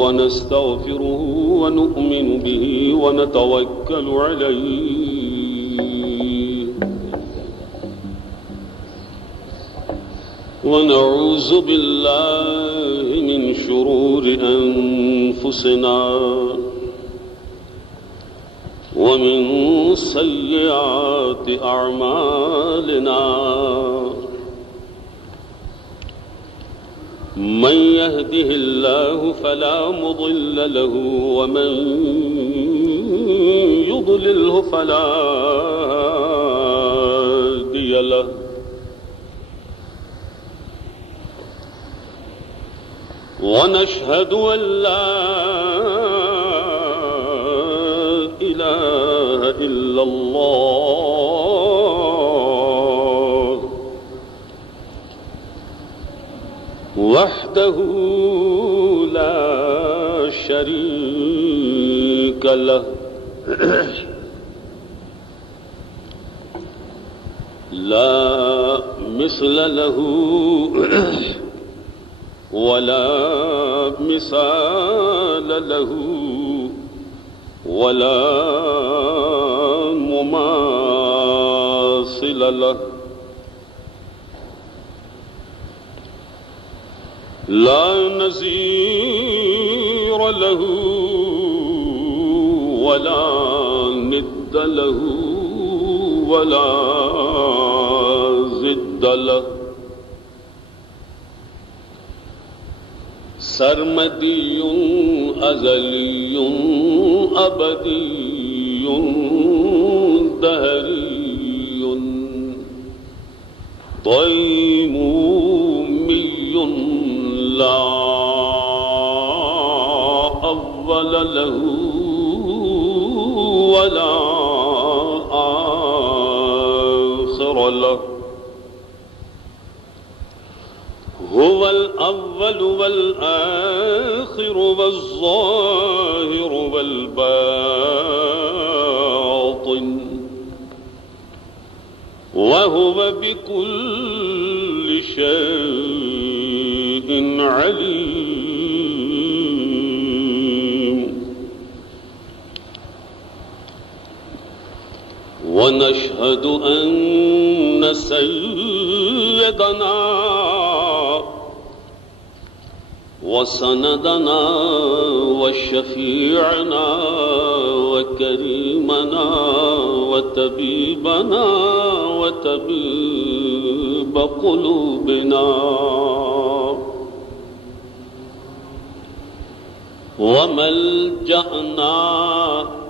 ونستغفره ونؤمن به ونتوكل عليه ونعوذ بالله من شرور أنفسنا ومن سيئات أعمالنا من يهده الله فلا مضل له ومن يضلله فلا هادي له ونشهد أن لا إله إلا الله وحده لا شريك له لا مثل له ولا مثال له ولا مماثل له لا نظير له ولا ند له ولا ضد له سرمدي أزلي أبدي دهري ضيمومي لا أول له ولا آخر له هو الأول والآخر والظاهر والباطن وهو بكل شيء عليم ونشهد أن سيدنا وسندنا وشفيعنا وكريمنا وطبيبنا وطبيب قلوبنا وملجأنا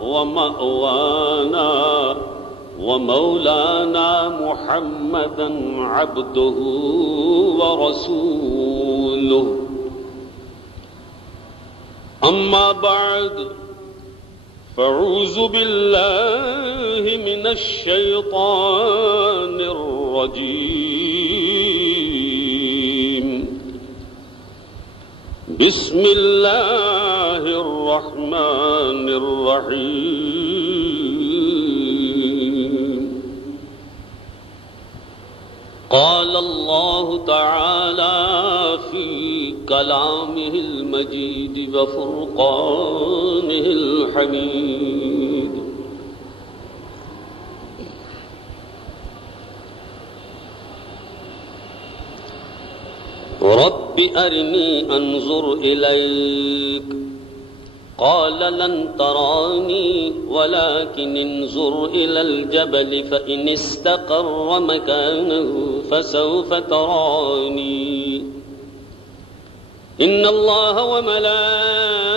ومأوانا ومولانا محمدا عبده ورسوله أما بعد فأعوذ بالله من الشيطان الرجيم بسم الله الرحمن الرحيم قال الله تعالى في كلامه المجيد وفرقانه الحميد رب أرني أنظر إليك قال لن تراني ولكن انظر إلى الجبل فإن استقر مكانه فسوف تراني إن الله وملائكته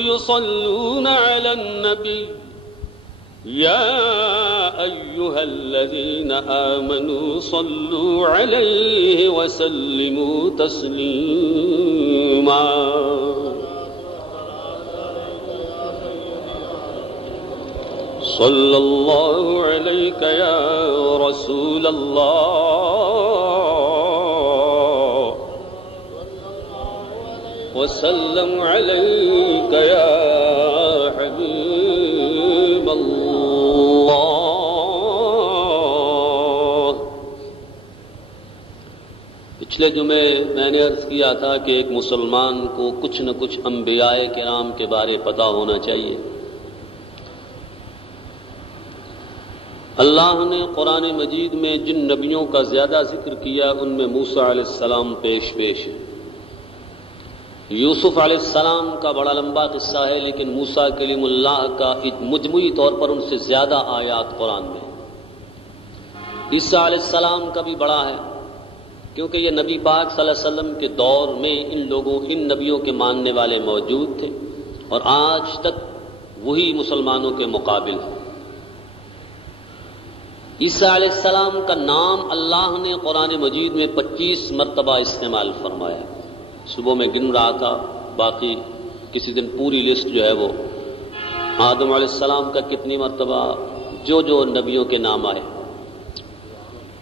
يصلون على النبي يا أيها الذين آمنوا صلوا عليه وسلموا تسليما صلى الله عليك يا رسول الله وسلم عليك يا حبيب الله پچھلے جمعے میں نے عرض کیا تھا کہ ایک مسلمان کو کچھ نہ کچھ انبیاء کرام کے بارے پتہ ہونا چاہیے. اللہ نے قرآن مجید میں جن نبیوں کا زیادہ ذکر کیا ان میں موسیٰ علیہ السلام پیش ہے. یوسف علیہ السلام کا بڑا لمبا قصہ ہے، لیکن موسیٰ کلیم اللہ کا مجموعی طور پر ان سے زیادہ آیات قرآن میں. عیسیٰ علیہ السلام کا بھی بڑا ہے، کیونکہ یہ نبی پاک صلی اللہ علیہ وسلم کے دور میں ان نبیوں کے ماننے والے موجود تھے اور آج تک وہی مسلمانوں کے مقابل ہیں. عیسیٰ علیہ السلام کا نام اللہ نے قرآن مجید میں 25 مرتبہ استعمال فرمایا. صبح میں گن رہا تھا، باقی کسی دن پوری لسٹ جو ہے وہ آدم علیہ السلام کا کتنی مرتبہ، جو نبیوں کے نام آئے.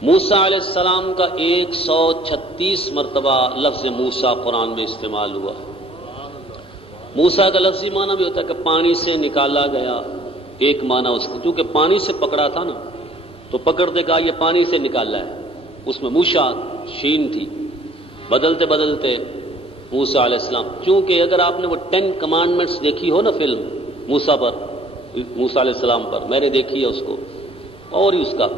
موسیٰ علیہ السلام کا 136 مرتبہ لفظ موسیٰ قرآن میں استعمال ہوا. موسیٰ کا لفظی معنی بھی ہوتا ہے کہ پانی سے نکالا گیا. ایک معنی اس کی، چونکہ پانی سے پکڑا تھا نا تو پکڑتے کہا یہ پانی سے نکالا ہے. اس میں موشا شین تھی، بدلتے بدلتے موسیٰ علیہ السلام. چونکہ اگر آپ نے وہ 10 کمانڈمنٹس دیکھی ہو نا فلم موسیٰ علیہ السلام پر، میں نے دیکھی ہے اس کو، اور ہی اس کا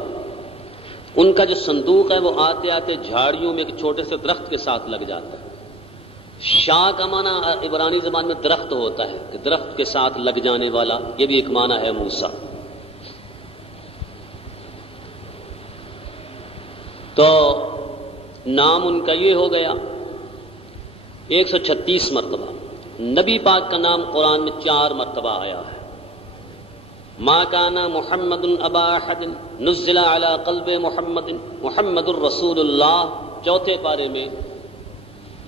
ان کا جو صندوق ہے وہ آتے آتے جھاڑیوں میں ایک چھوٹے سے درخت کے ساتھ لگ جاتا ہے. شاہ کا معنی عبرانی زبان میں درخت ہوتا ہے کہ درخت کے ساتھ لگ جانے والا، یہ بھی ایک معنی ہے موسیٰ. تو نام ان کا یہ ہو گیا 136 مرتبہ. نبی پاک کا نام قرآن میں 4 مرتبہ آیا ہے. ما کان محمد ابا احد نزل علی قلب محمد الرسول اللہ، چوتھے پارے میں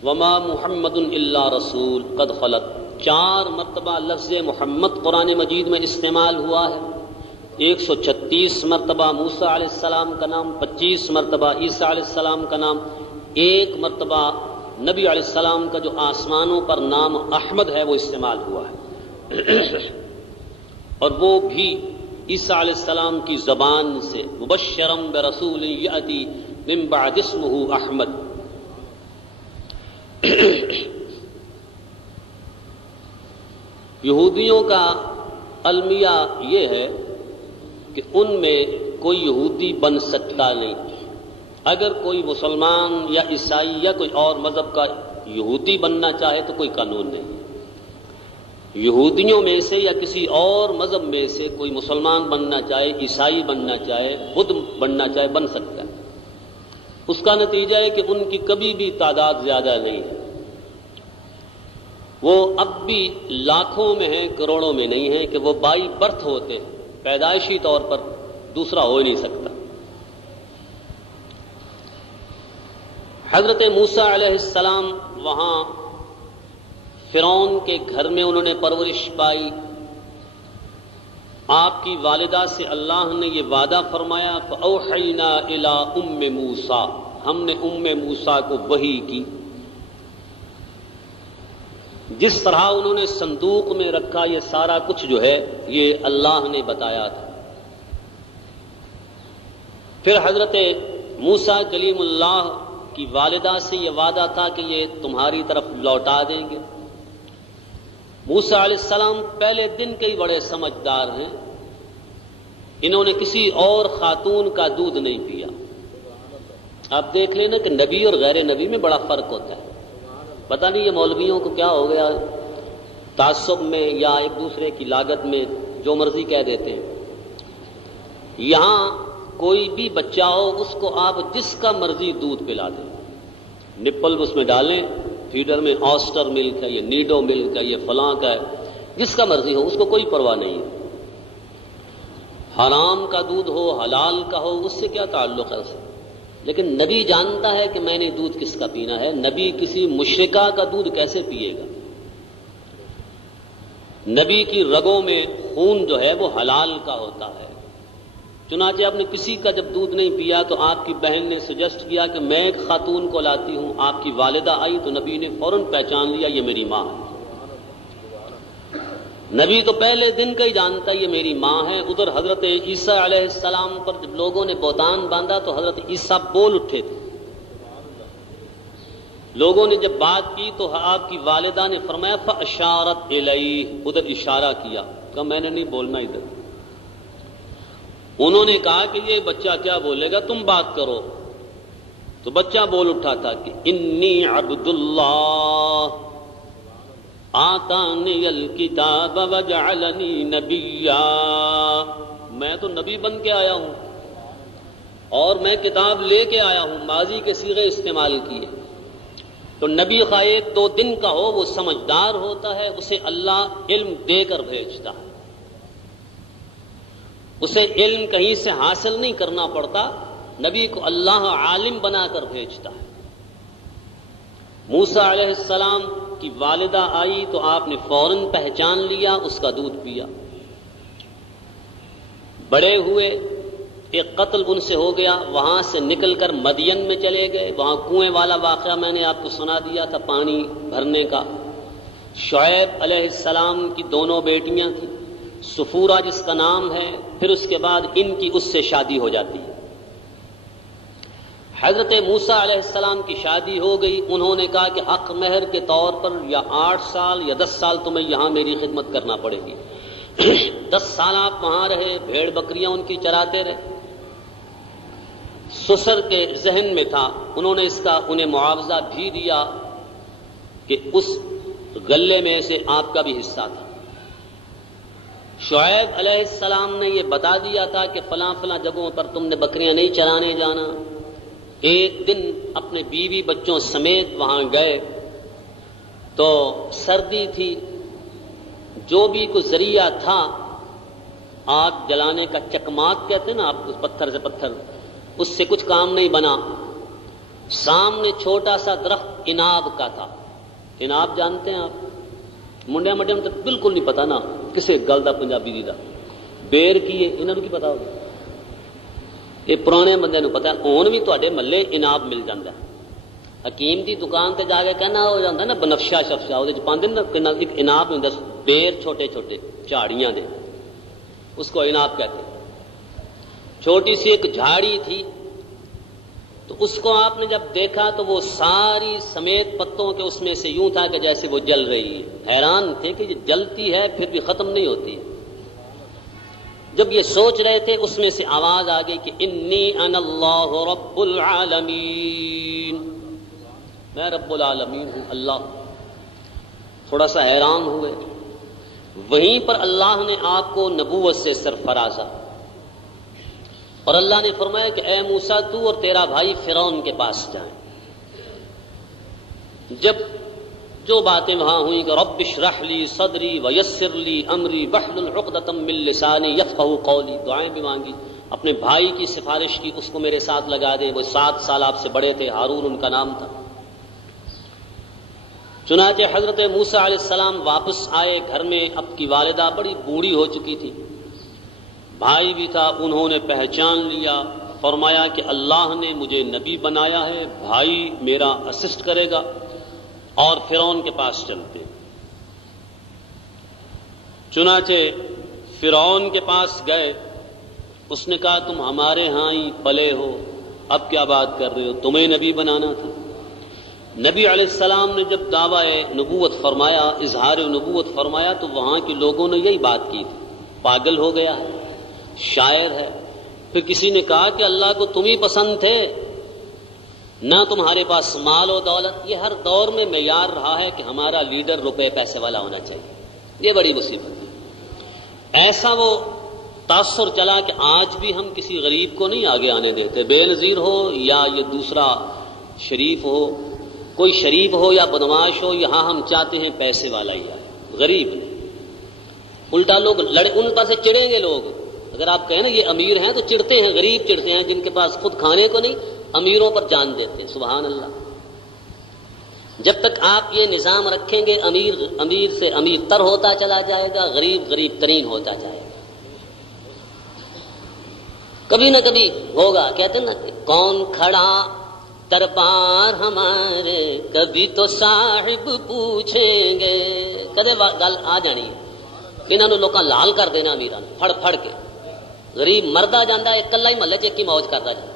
وما محمد الا رسول قد خلت. 4 مرتبہ لفظ محمد قرآن مجید میں استعمال ہوا ہے. 136 مرتبہ موسیٰ علیہ السلام کا نام، 25 مرتبہ عیسیٰ علیہ السلام کا نام، 1 مرتبہ نبی علیہ السلام کا جو آسمانوں پر نام احمد ہے وہ استعمال ہوا ہے. اور وہ بھی عیسیٰ علیہ السلام کی زبان سے مبشرا برسول یأتی من بعد اسمہ احمد. یہودیوں کا المیہ یہ ہے کہ ان میں کوئی یہودی بن سکتا نہیں. اگر کوئی مسلمان یا عیسائی یا کوئی اور مذہب کا یہودی بننا چاہے تو کوئی قانون نہیں. یہودیوں میں سے یا کسی اور مذہب میں سے کوئی مسلمان بننا چاہے، عیسائی بننا چاہے، بدھ بننا چاہے، بن سکتا ہے. اس کا نتیجہ ہے کہ ان کی کبھی بھی تعداد زیادہ نہیں ہے. وہ اب بھی لاکھوں میں ہیں، کروڑوں میں نہیں ہیں کہ وہ بائی برتھ ہوتے ہیں، پیدائشی طور پر دوسرا ہو ہی نہیں سکتا. حضرت موسیٰ علیہ السلام وہاں فرعون کے گھر میں انہوں نے پرورش پائی. آپ کی والدہ سے اللہ نے یہ وعدہ فرمایا فَأَوْحَيْنَا إِلَىٰ أُمِّ مُوسَىٰ، ہم نے موسیٰ کو وحی کی. جس طرح انہوں نے صندوق میں رکھا یہ سارا کچھ جو ہے یہ اللہ نے بتایا تھا. پھر حضرت موسیٰ کلیم اللہ کی والدہ سے یہ وعدہ تھا کہ یہ تمہاری طرف لوٹا دیں گے. موسیٰ علیہ السلام پہلے دن کے ہی بڑے سمجھدار ہیں. انہوں نے کسی اور خاتون کا دودھ نہیں پیا. آپ دیکھ لینا کہ نبی اور غیر نبی میں بڑا فرق ہوتا ہے. پتہ نہیں یہ مولویوں کو کیا ہو گیا، تعصب میں یا ایک دوسرے کی لاگت میں جو مرضی کہہ دیتے ہیں. یہاں کوئی بھی بچہ ہو اس کو آپ جس کا مرضی دودھ پلا دیں، نپل اس میں ڈالیں، فیڈر میں آسٹر ملک ہے، یہ نیڈو ملک ہے، یہ فلاں کا ہے، جس کا مرضی ہو اس کو کوئی پرواہ نہیں ہے. حرام کا دودھ ہو حلال کا ہو اس سے کیا تعلق ہے اسے. لیکن نبی جانتا ہے کہ میں نے دودھ کس کا پینا ہے. نبی کسی مشرکہ کا دودھ کیسے پیے گا. نبی کی رگوں میں خون جو ہے وہ حلال کا ہوتا ہے. چنانچہ آپ نے کسی کا جب دودھ نہیں پیا تو آپ کی بہن نے سجیسٹ کیا کہ میں ایک خاتون کو لاتی ہوں. آپ کی والدہ آئی تو نبی نے فوراً پہچان لیا یہ میری ماں ہے. نبی تو پہلے دن کا ہی جانتا یہ میری ماں ہے. ادھر حضرت عیسیٰ علیہ السلام پر جب لوگوں نے بہتان باندھا تو حضرت عیسیٰ بول اٹھے تھے. لوگوں نے جب بات کی تو آپ کی والدہ نے فرمایا فاشارت الیہ، ادھر اشارہ کیا، کہا میں نے نہیں بولنا ادھر۔ انہوں نے کہا کہ یہ بچہ کیا بولے گا، تم بات کرو۔ تو بچہ بول اٹھا تھا کہ انی عبد اللہ آتانی الکتاب وجعلنی نبیا، میں تو نبی بن کے آیا ہوں اور میں کتاب لے کے آیا ہوں، ماضی کے صیغے استعمال کیے۔ تو نبی خواہ 1-2 دن کا ہو، وہ سمجھدار ہوتا ہے، اسے اللہ علم دے کر بھیجتا ہے، اسے علم کہیں سے حاصل نہیں کرنا پڑتا، نبی کو اللہ عالم بنا کر بھیجتا ہے۔ موسیٰ علیہ السلام کی والدہ آئی تو آپ نے فوراً پہچان لیا، اس کا دودھ پیا۔ بڑے ہوئے، ایک قتل ان سے ہو گیا، وہاں سے نکل کر مدین میں چلے گئے، وہاں کنویں والا واقعہ میں نے آپ کو سنا دیا تھا، پانی بھرنے کا۔ شعیب علیہ السلام کی 2 بیٹیاں تھیں، سفورہ جس کا نام ہے، پھر اس کے بعد ان کی اس سے شادی ہو جاتی ہے۔ حضرت موسیٰ علیہ السلام کی شادی ہو گئی، انہوں نے کہا کہ حق مہر کے طور پر یا 8 سال یا 10 سال تمہیں یہاں میری خدمت کرنا پڑے گی۔ 10 سال آپ وہاں رہے، بھیڑ بکریاں ان کی چراتے رہے۔ سسر کے ذہن میں تھا، انہوں نے اس کا انہیں معاوضہ بھی دیا کہ اس غلے میں سے آپ کا بھی حصہ تھا۔ شعیب علیہ السلام نے یہ بتا دیا تھا کہ فلاں فلاں جگہوں پر تم نے بکریاں نہیں چرانے جانا۔ ایک دن اپنے بیوی بچوں سمیت وہاں گئے تو سردی تھی، جو بھی کوئی ذریعہ تھا آگ جلانے کا، چکماک کہتے ہیں نا آپ، اس پتھر سے پتھر، اس سے کچھ کام نہیں بنا۔ سامنے چھوٹا سا درخت اناب کا تھا، اناب جانتے ہیں آپ؟ منڈیا منڈیا میں تو بالکل نہیں پتا نا کسے گل دا پنجابی دی دا بیر کی ہے، انہوں نے کی پتا ہوگا، یہ پرانے بندے نو پتا ہے۔ ہون بھی تواڈے محلے اناب مل جاندا ہے، حکیم دی دکان تے جا کے کہنا ہو جاندا نا بنفشا شفشا، وہ پاندے نا ایک اناب ہوندا، بیر چھوٹے چھوٹے جھاڑیاں دے، اس کو اناب کہتے ہیں۔ چھوٹی سی ایک جھاڑی تھی، تو اس کو آپ نے جب دیکھا تو وہ ساری سمیت پتوں کے اس میں سے یوں تھا کہ جیسے وہ جل رہی ہے۔ حیران تھے کہ یہ جلتی ہے پھر بھی ختم نہیں ہوتی۔ جب یہ سوچ رہے تھے اس میں سے آواز آ گئی کہ انی انا اللہ رب العالمین، میں رب العالمین ہوں، اللہ۔ تھوڑا سا حیران ہوئے، وہیں پر اللہ نے آپ کو نبوت سے سرفرازا، اور اللہ نے فرمایا کہ اے موسیٰ تو اور تیرا بھائی فرعون کے پاس جائیں۔ جب جو باتیں وہاں ہوئیں کہ رب اشرح لی صدری ویسر لی امری واحلل عقدۃ من لسانی یفقہوا قولی، دعائیں بھی مانگی، اپنے بھائی کی سفارش کی اس کو میرے ساتھ لگا دے، وہ 7 سال آپ سے بڑے تھے، ہارون ان کا نام تھا۔ چنانچہ حضرت موسیٰ علیہ السلام واپس آئے گھر میں، اب کی والدہ بڑی بوڑھی ہو چکی تھی، بھائی بھی تھا، انہوں نے پہچان لیا، فرمایا کہ اللہ نے مجھے نبی بنایا ہے، بھائی میرا اسسٹ کرے گا، اور فرعون کے پاس چلتے۔ چنانچہ فرعون کے پاس گئے، اس نے کہا تم ہمارے ہاں ہی پلے ہو، اب کیا بات کر رہے ہو، تمہیں نبی بنانا تھا۔ نبی علیہ السلام نے جب دعویٰ نبوت فرمایا، اظہار نبوت فرمایا، تو وہاں کے لوگوں نے یہی بات کی تھی، پاگل ہو گیا ہے، شاعر ہے۔ پھر کسی نے کہا کہ اللہ کو تم ہی پسند تھے، نہ تمہارے پاس مال و دولت۔ یہ ہر دور میں معیار رہا ہے کہ ہمارا لیڈر روپے پیسے والا ہونا چاہیے، یہ بڑی مصیبت ہے۔ ایسا وہ تاثر چلا کہ آج بھی ہم کسی غریب کو نہیں آگے آنے دیتے، بے نظیر ہو یا یہ دوسرا شریف ہو، کوئی شریف ہو یا بدماش ہو، یہاں ہم چاہتے ہیں پیسے والا ہی آئے، غریب نہیں۔ الٹا لوگ ان پر سے چڑھیں گے لوگ، اگر آپ کہیں نا یہ امیر ہیں تو چڑھتے ہیں، غریب چڑھتے ہیں، جن کے پاس خود کھانے کو نہیں، امیروں پر جان دیتے ہیں۔ سبحان اللہ۔ جب تک آپ یہ نظام رکھیں گے، امیر سے امیر تر ہوتا چلا جائے گا، غریب غریب ترین ہوتا جائے گا۔ کبھی نہ کبھی ہوگا، کہتے ہیں نا کون کھڑا دربار ہمارے، کبھی تو صاحب پوچھیں گے، کدے گل آ جانی ہے۔ انہوں نے لوکاں لال کر دینا، امیراں پھڑ پھڑ کے، غریب مردا جانا ہے کلا ہی محلے چ ایک ہی موج کرتا جاتا،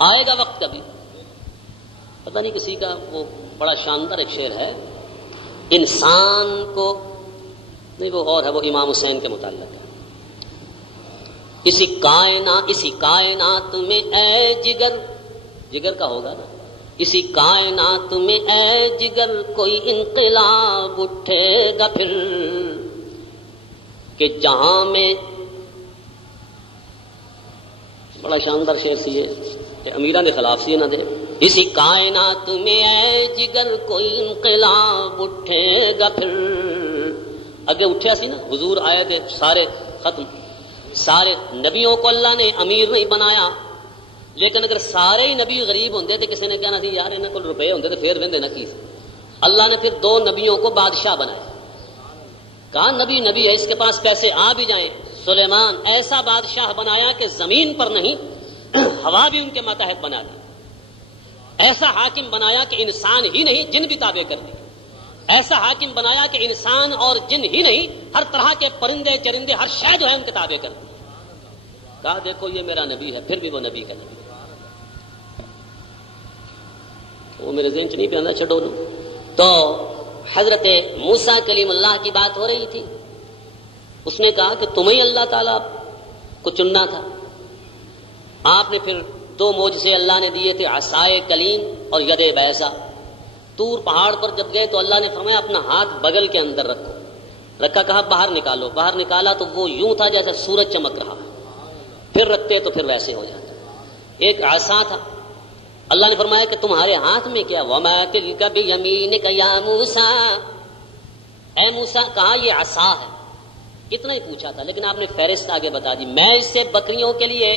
آئے گا وقت کبھی پتہ نہیں کسی کا وہ بڑا شاندار ایک شعر ہے، انسان کو نہیں، وہ اور ہے، وہ امام حسین کے متعلق ہے. اسی کائنات میں اے جگر، جگر کا ہوگا نا، اسی کائنات میں اے جگر کوئی انقلاب اٹھے گا پھر، کہ جہاں میں، بڑا شاندار شعر سی ہے کہ امیران کے خلاف سی نہ دے. اسی کائنات میں اے جگر کوئی انقلاب اٹھے گا پھر. اگے اٹھیا سی نا، حضور آئے تھے سارے ختم، سارے نبیوں کو اللہ نے امیر نہیں بنایا، لیکن اگر سارے ہی نبی غریب ہوندے تو کسی نے کہنا تھی یار انہاں کول روپے ہوندے تو پھر ویندے نہ کی. اللہ نے پھر 2 نبیوں کو بادشاہ بنایا، کہا نبی ہے، اس کے پاس پیسے آ بھی جائیں. سلیمان ایسا بادشاہ بنایا کہ زمین پر نہیں ہوا بھی ان کے ماتحت بنا دی. ایسا حاکم بنایا کہ انسان ہی نہیں جن بھی تابع کر دی. ایسا حاکم بنایا کہ انسان اور جن ہی نہیں ہر طرح کے پرندے چرندے ہر شے جو ہے ان کے تابع کر دی. کہا دیکھو یہ میرا نبی ہے، پھر بھی وہ نبی کا نبی. وہ میرے ذہن چ نہیں پہ آتا، چھڈو نو. تو حضرت موسیٰ کلیم اللہ کی بات ہو رہی تھی، اس نے کہا کہ تمہیں اللہ تعالیٰ کو چننا تھا. آپ نے پھر 2 معجزے اللہ نے دیے تھے، عصائے کلیم اور ید بیضا. طور پہاڑ پر جب گئے تو اللہ نے فرمایا اپنا ہاتھ بغل کے اندر رکھو، رکھا، کہا باہر نکالو، باہر نکالا تو وہ یوں تھا جیسے سورج چمک رہا، پھر رکھتے تو پھر ویسے ہو جاتا. ایک عصا تھا، اللہ نے فرمایا کہ تمہارے ہاتھ میں کیا، وما تلک بیمینک یا موسیٰ، اے موسیٰ، کہا یہ عصا ہے. اتنا ہی پوچھا تھا، لیکن آپ نے فہرست آگے بتا دی، میں اس سے بکریوں کے لیے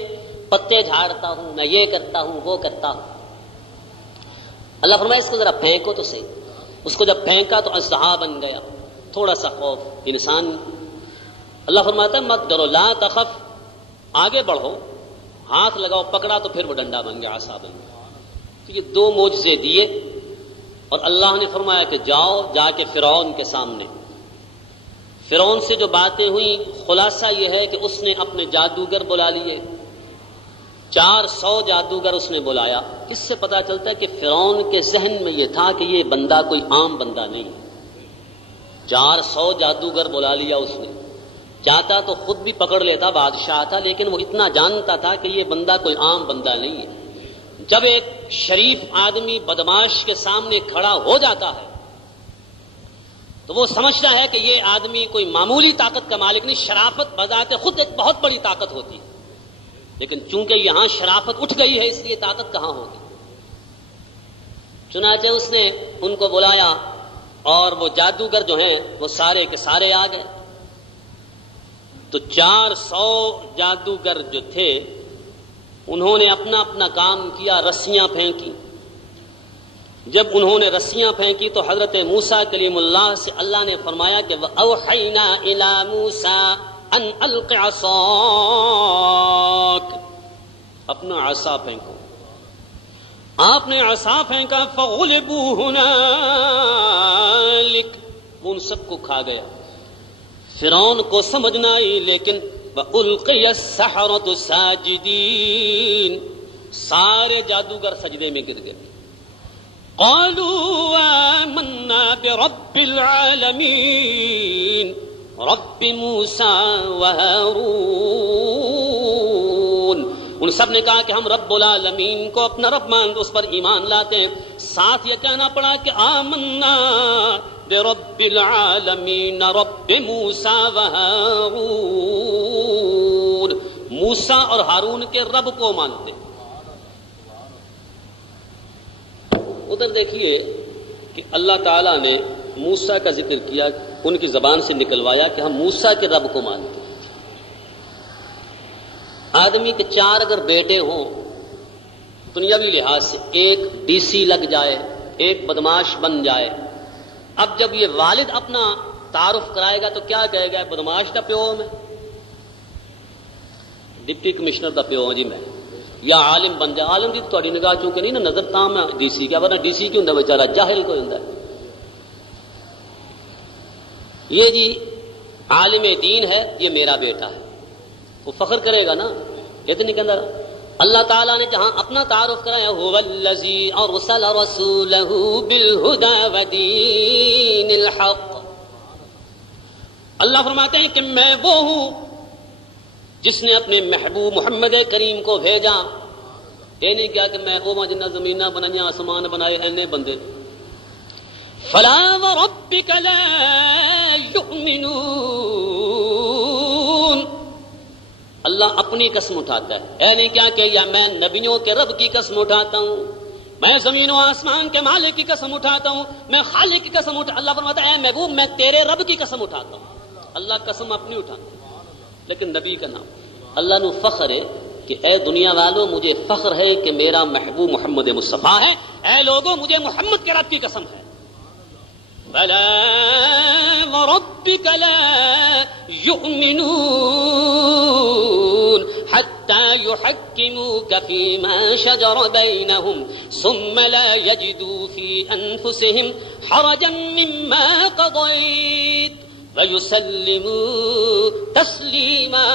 پتے جھاڑتا ہوں، میں یہ کرتا ہوں وہ کرتا ہوں. اللہ فرمایا اس کو ذرا پھینکو تو صحیح. اس کو جب پھینکا تو اژدہا بن گیا. تھوڑا سا خوف انسان. اللہ فرماتا ہے مت ڈرو، لا تخف، آگے بڑھو، ہاتھ لگاؤ، پکڑا تو پھر وہ ڈنڈا بن گیا، عصا بن گیا. تو یہ 2 معجزے دیے اور اللہ نے فرمایا کہ جاؤ، جا کے فرعون کے سامنے. فرعون سے جو باتیں ہوئیں خلاصہ یہ ہے کہ اس نے اپنے جادوگر بلا لیے. 400 جادوگر اس نے بلایا. اس سے پتا چلتا ہے کہ فرعون کے ذہن میں یہ تھا کہ یہ بندہ کوئی عام بندہ نہیں. 400 جادوگر بلا لیا اس نے. چاہتا تو خود بھی پکڑ لیتا، بادشاہ تھا، لیکن وہ اتنا جانتا تھا کہ یہ بندہ کوئی عام بندہ نہیں ہے. جب ایک شریف آدمی بدماش کے سامنے کھڑا ہو جاتا ہے تو وہ سمجھتا ہے کہ یہ آدمی کوئی معمولی طاقت کا مالک نہیں. شرافت بذات خود ایک بہت بڑی طاقت ہوتی ہے، لیکن چونکہ یہاں شرافت اٹھ گئی ہے اس لیے طاقت کہاں ہوگی. چنانچہ اس نے ان کو بلایا اور وہ جادوگر جو ہیں وہ سارے کے سارے آ گئے. تو 400 جادوگر جو تھے انہوں نے اپنا اپنا کام کیا. رسیاں پھینکی. جب انہوں نے رسیاں پھینکی تو حضرت موسیٰ کلیم اللہ سے اللہ نے فرمایا کہ وَأَوْحَيْنَا إِلَى مُوسَىٰ أَنْ أَلْقِ عَصَاكَ، اپنا عصا پھینکو. آپ نے عصا پھینکا، فَغُلِبُوا هُنَالِكَ، ان سب کو کھا گیا. فرعون کو سمجھنا ہی، لیکن وَأُلْقِيَ السَّحَرَةُ سَاجِدِينَ، سارے جادوگر سجدے میں گر گئے. قالوا آمنا برب العالمین رب موسیٰ وہارون. ان سب نے کہا کہ ہم رب العالمین کو اپنا رب مان، اس پر ایمان لاتے ہیں. ساتھ یہ کہنا پڑا کہ آمنا برب العالمین رب موسیٰ وہارون، موسیٰ اور ہارون کے رب کو مانتے. ادھر دیکھیے کہ اللہ تعالیٰ نے موسیٰ کا ذکر کیا، ان کی زبان سے نکلوایا کہ ہم موسیٰ کے رب کو مانتے ہیں. آدمی کے 4 اگر بیٹے ہوں دنیاوی لحاظ سے، ایک ڈی سی لگ جائے، ایک بدماش بن جائے. اب جب یہ والد اپنا تعارف کرائے گا تو کیا کہے گا؟ بدماش دا پیو میں، ڈپٹی کمشنر دا پیو جی میں، یا عالم بن جائے. عالم جی تو تھوڑی نگاہ چونکہ نہیں نا نظر تام ہے ڈی سی کیا، ورنہ ڈی سی کیوں ہوں بیچارہ جاہل کوئی ہوں. یہ جی عالم دین ہے، یہ میرا بیٹا ہے، وہ فخر کرے گا نا. یہ تو نہیں کہتا اللہ تعالیٰ نے جہاں اپنا تعارف کرایا هو الذی ارسل رسولہ بالہدی ودین الحق، اللہ فرماتے ہیں کہ میں وہ ہوں جس نے اپنے محبوب محمد کریم کو بھیجا. یہ نہیں کیا کہ میں وہ جنہ زمینہ بنائیں آسمان بنائے اینے بندے. فلا وربک لا یؤمنون، اللہ اپنی قسم اٹھاتا ہے. اے نہیں کیا کہ یا میں نبیوں کے رب کی قسم اٹھاتا ہوں، میں زمین و آسمان کے مالک کی قسم اٹھاتا ہوں، میں خالق کی قسم اٹھاتا. اللہ فرماتا ہے اے محبوب میں تیرے رب کی قسم اٹھاتا ہوں. اللہ قسم اپنی اٹھاتا ہے لیکن نبی کا نام. اللہ نو فخر ہے کہ اے دنیا والوں مجھے فخر ہے کہ میرا محبوب محمد مصطفیٰ ہے. اے لوگوں مجھے محمد کے رب کی قسم ہے. فلا وربك لا يؤمنون حتى يحكموك فيما شجر بينهم ثم لا يجدوا في أنفسهم حرجا مما قضيت ويسلموا تسليما.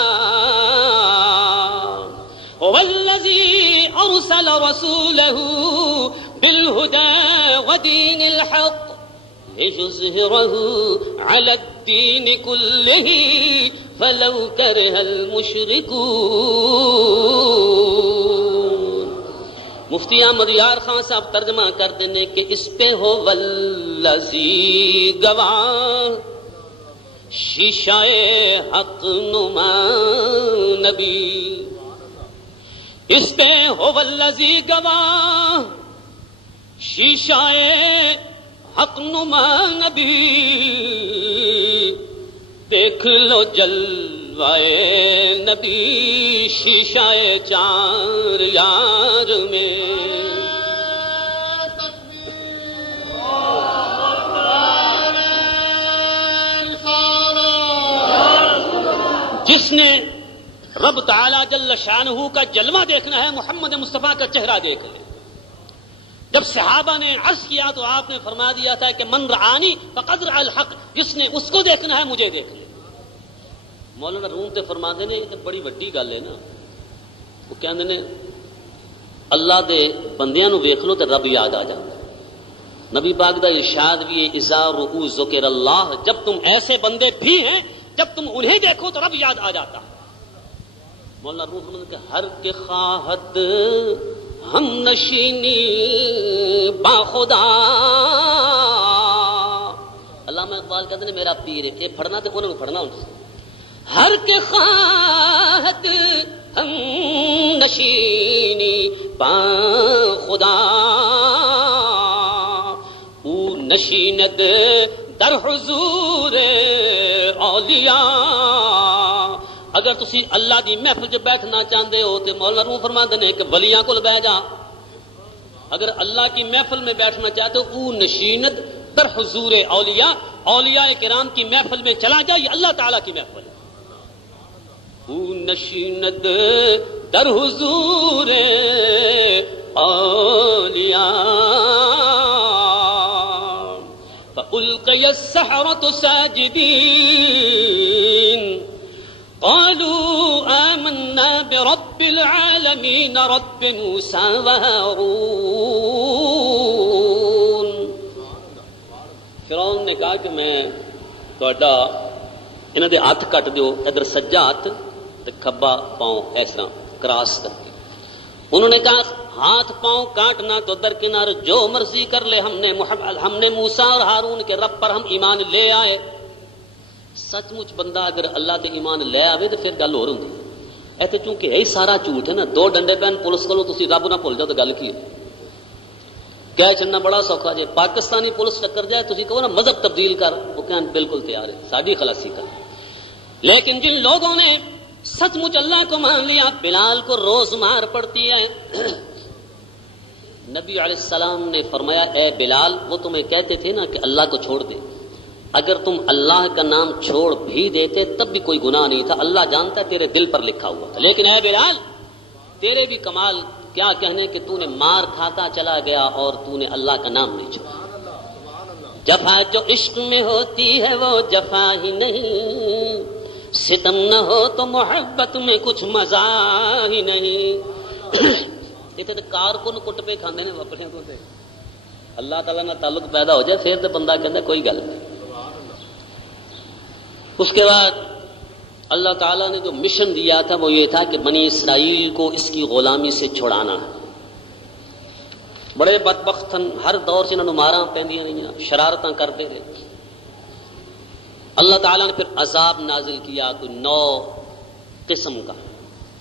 هو الذي أرسل رسوله بالهدى ودين الحق ليظهره على الدين كله فلو كره المشركون. مفتی احمد یار خان صاحب ترجمہ کرتے ہیں کہ اس پہ ہو والذی گواہ شیشہ حق نما نبی، اس پہ ہو والذی گواہ شیشہ حق نما نبی. دیکھ لو جلوائے نبی شیشہ چار یار میں. جس نے رب تعالی جل شانہ کا جلوہ دیکھنا ہے محمد مصطفیٰ کا چہرہ دیکھ لے. جب صحابہ نے عرض کیا تو آپ نے فرما دیا تھا کہ من رعانی فقد رأى الحق، جس نے اس کو دیکھنا ہے مجھے دیکھ لے. مولانا روم تے فرما دے نے کہ بڑی وڈی گل ہے نا. وہ کہندے نے اللہ دے بندیاں نو ویکھ لو تے رب یاد آ جاندا. نبی پاک دا ارشاد بھی ہے اذا رؤوا ذکر اللہ، جب تم ایسے بندے بھی ہیں جب تم انہیں دیکھو تو رب یاد آ جاتا. مولانا روم فرماتے کہ ہر کے خواہد ہم نشینی با خدا. علامہ اقبال کہتے ہیں میرا پیر ہے، یہ پڑھنا تو انہوں نے پڑھنا ان سے. ہر کے خواہد ہم نشینی با خدا او نشیند در حضور اولیاء. اگر تسی اللہ دی محفل چ بیٹھنا چاہتے ہو تو مولانا روم فرماتے ہیں کہ ولیاں کول بیٹھ جا. اگر اللہ کی محفل میں بیٹھنا چاہتے ہو او نشینت در حضور اولیاء، اولیاء کرام کی محفل میں چلا جا. یہ اللہ تعالیٰ کی محفل ہے. او نشینت در حضور اولیاء فألقي السحرة ساجدين قالوا آمنا برب العالمين رب موسى وهارون. فرعون نے کہا کہ میں تہاڈا انہاں دے ہاتھ کٹ دیو، ادھر سجا ہاتھ تے کھبا پاؤں اس طرح کراس کر کے. انہوں نے کہا ہاتھ پاؤں کاٹنا تو درکنار جو مرضی کر لے، ہم نے موسیٰ اور ہارون کے رب پر ہم ایمان لے آئے. سچ مچ بندہ اگر اللہ تے ایمان لے آوے تو پھر گل ہور ہوندی. ایتھے چونکہ ہے سارا جھوٹ ہے نا. دو ڈنڈے پہن پولیس کولوں تسی رب نہ بھول جاؤ تو گل کی ہے. کہہ چننا بڑا سوکھا جے. پاکستانی پولیس ٹکر جائے تسی کہو نا مذہب تبدیل کر، وہ کہن بالکل تیار ہے ساڈی خلاصی کر. لیکن جن لوگوں نے سچ مچ اللہ کو مان لیا، بلال کو روز مار پڑتی ہے. نبی علیہ السلام نے فرمایا اے بلال، وہ تمہیں کہتے تھے نا کہ اللہ کو چھوڑ دے، اگر تم اللہ کا نام چھوڑ بھی دیتے تب بھی کوئی گناہ نہیں تھا. اللہ جانتا ہے تیرے دل پر لکھا ہوا تھا. لیکن اے بلال تیرے بھی کمال کیا کہنے کہ تو نے مار کھاتا چلا گیا اور تو نے اللہ کا نام نہیں چھوڑا. جفا جو عشق میں ہوتی ہے وہ جفا ہی نہیں، ستم نہ ہو تو محبت میں کچھ مزہ ہی نہیں. اتنے تو کارکن کٹ پہ کھانے نے اپنے کو اللہ تعالیٰ نہ تعلق پیدا ہو جائے پھر تو بندہ کہتا کوئی گل نہیں. اس کے بعد اللہ تعالیٰ نے جو مشن دیا تھا وہ یہ تھا کہ بنی اسرائیل کو اس کی غلامی سے چھڑانا ہے. بڑے بدبخت ہر دور سے انہوں مارا پہندیاں رہی شرارتاں کرتے رہے. اللہ تعالیٰ نے پھر عذاب نازل کیا کوئی 9 قسم کا.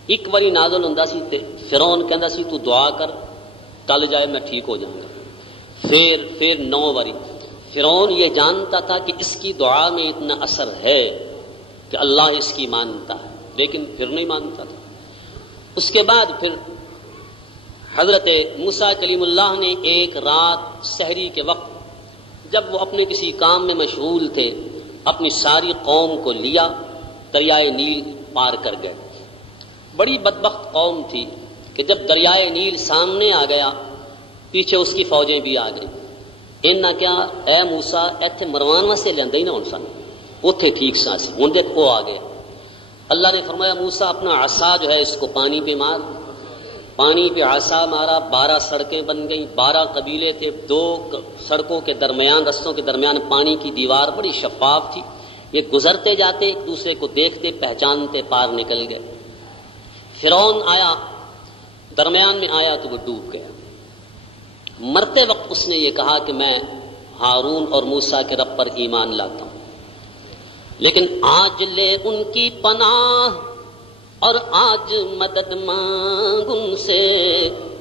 ایک باری نازل ہوندا سی تے فرعون کہندا سی تو دعا کر ٹل جائے میں ٹھیک ہو جاؤں گا. پھر 9 باری. فرعون یہ جانتا تھا کہ اس کی دعا میں اتنا اثر ہے کہ اللہ اس کی مانتا ہے لیکن پھر نہیں مانتا تھا. اس کے بعد پھر حضرت موسیٰ کلیم اللہ نے ایک رات سحری کے وقت جب وہ اپنے کسی کام میں مشغول تھے اپنی ساری قوم کو لیا دریائے نیل پار کر گئے. بڑی بدبخت قوم تھی کہ جب دریائے نیل سامنے آ گیا پیچھے اس کی فوجیں بھی آ گئیں. انہاں کیا اے موسیٰ ایتھے مروان واسطے لیندے ہی نہ ہن سن اوتھے ٹھیک سا سی ہن دیکھ وہ آ گئے. اللہ نے فرمایا موسیٰ اپنا عصا جو ہے اس کو پانی پہ مار. پانی پہ عصا مارا 12 سڑکیں بن گئیں. 12 قبیلے تھے. 2 سڑکوں کے درمیان رستوں کے درمیان پانی کی دیوار بڑی شفاف تھی. یہ گزرتے جاتے ایک دوسرے کو دیکھتے پہچانتے پار نکل گئے. فرعون آیا درمیان میں آیا تو وہ ڈوب گیا. مرتے وقت اس نے یہ کہا کہ میں ہارون اور موسیٰ کے رب پر ایمان لاتا ہوں لیکن آج لے ان کی پناہ اور آج مدد مانگ ان سے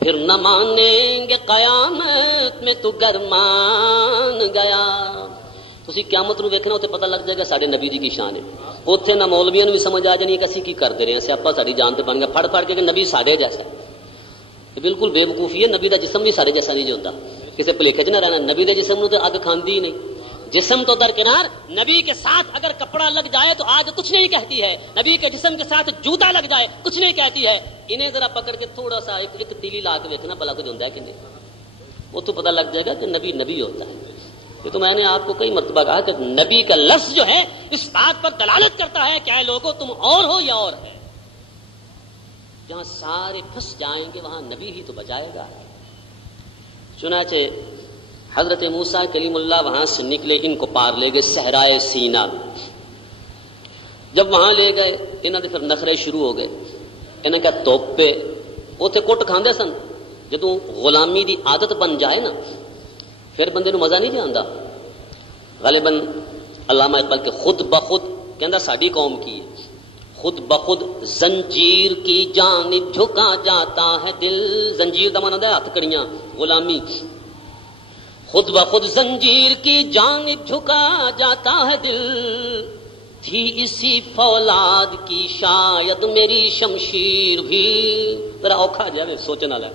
پھر نہ مانیں گے قیامت میں تو گرمان گیا. تسی قیامت نو ویکھنا تے پتہ لگ جائے گا ساڈے نبی جی کی شان ہے. اوتھے نہ مولویاں نوں بھی سمجھ آ جانی کہ اسی کی کردے رہے ہیں سیاپا ساڈی جان تے بن گیا پھڑ پھڑ کے کہ نبی ساڈے جیسا ہے. یہ بالکل بے وقوفی ہے. نبی دا جسم بھی سارے جیسا نہیں ہوتا. کسی بھلیکے چ نہ رہنا. نبی دے جسم نو تو اگ کھاندی ہی نہیں. جسم تو درکنار نبی کے ساتھ اگر کپڑا لگ جائے تو آگ کچھ نہیں کہتی ہے. نبی کے جسم کے ساتھ جوتا لگ جائے کچھ نہیں کہتی ہے. انہیں ذرا پکڑ کے تھوڑا سا ایک تیلی لا کے دیکھنا بلا کچھ ہوتا ہے کہ نہیں. وہ تو پتہ لگ جائے گا کہ نبی نبی ہوتا ہے. یہ تو میں نے آپ کو کئی مرتبہ کہا کہ نبی کا لفظ جو ہے اس بات پر دلالت کرتا ہے کہ اے لوگوں تم اور ہو یا اور ہے. جہاں سارے پھنس جائیں گے وہاں نبی ہی تو بچائے گا. چنانچہ حضرت موسیٰ کلیم اللہ وہاں سے نکلے ان کو پار لے گئے صحرائے سینا میں. جب وہاں لے گئے انہوں نے پھر نخرے شروع ہو گئے. انہیں کہا توپ پہ اوتھے کٹ کھاندے سن. جدوں غلامی دی عادت بن جائے نا پھر بندے نو مزہ نہیں جاندا. غالباً علامہ اقبال کے خود بخود کہندا ساڈی قوم کی ہے خود بخود زنجیر کی جانب جھکا جاتا ہے دل. زنجیر دا معنی ہے ہتھ کڑیاں غلامی. خود بخود زنجیر کی جانب جھکا جاتا ہے دل تھی اسی فولاد کی شاید میری شمشیر بھی. ذرا اوکھا جائے سوچنے والا.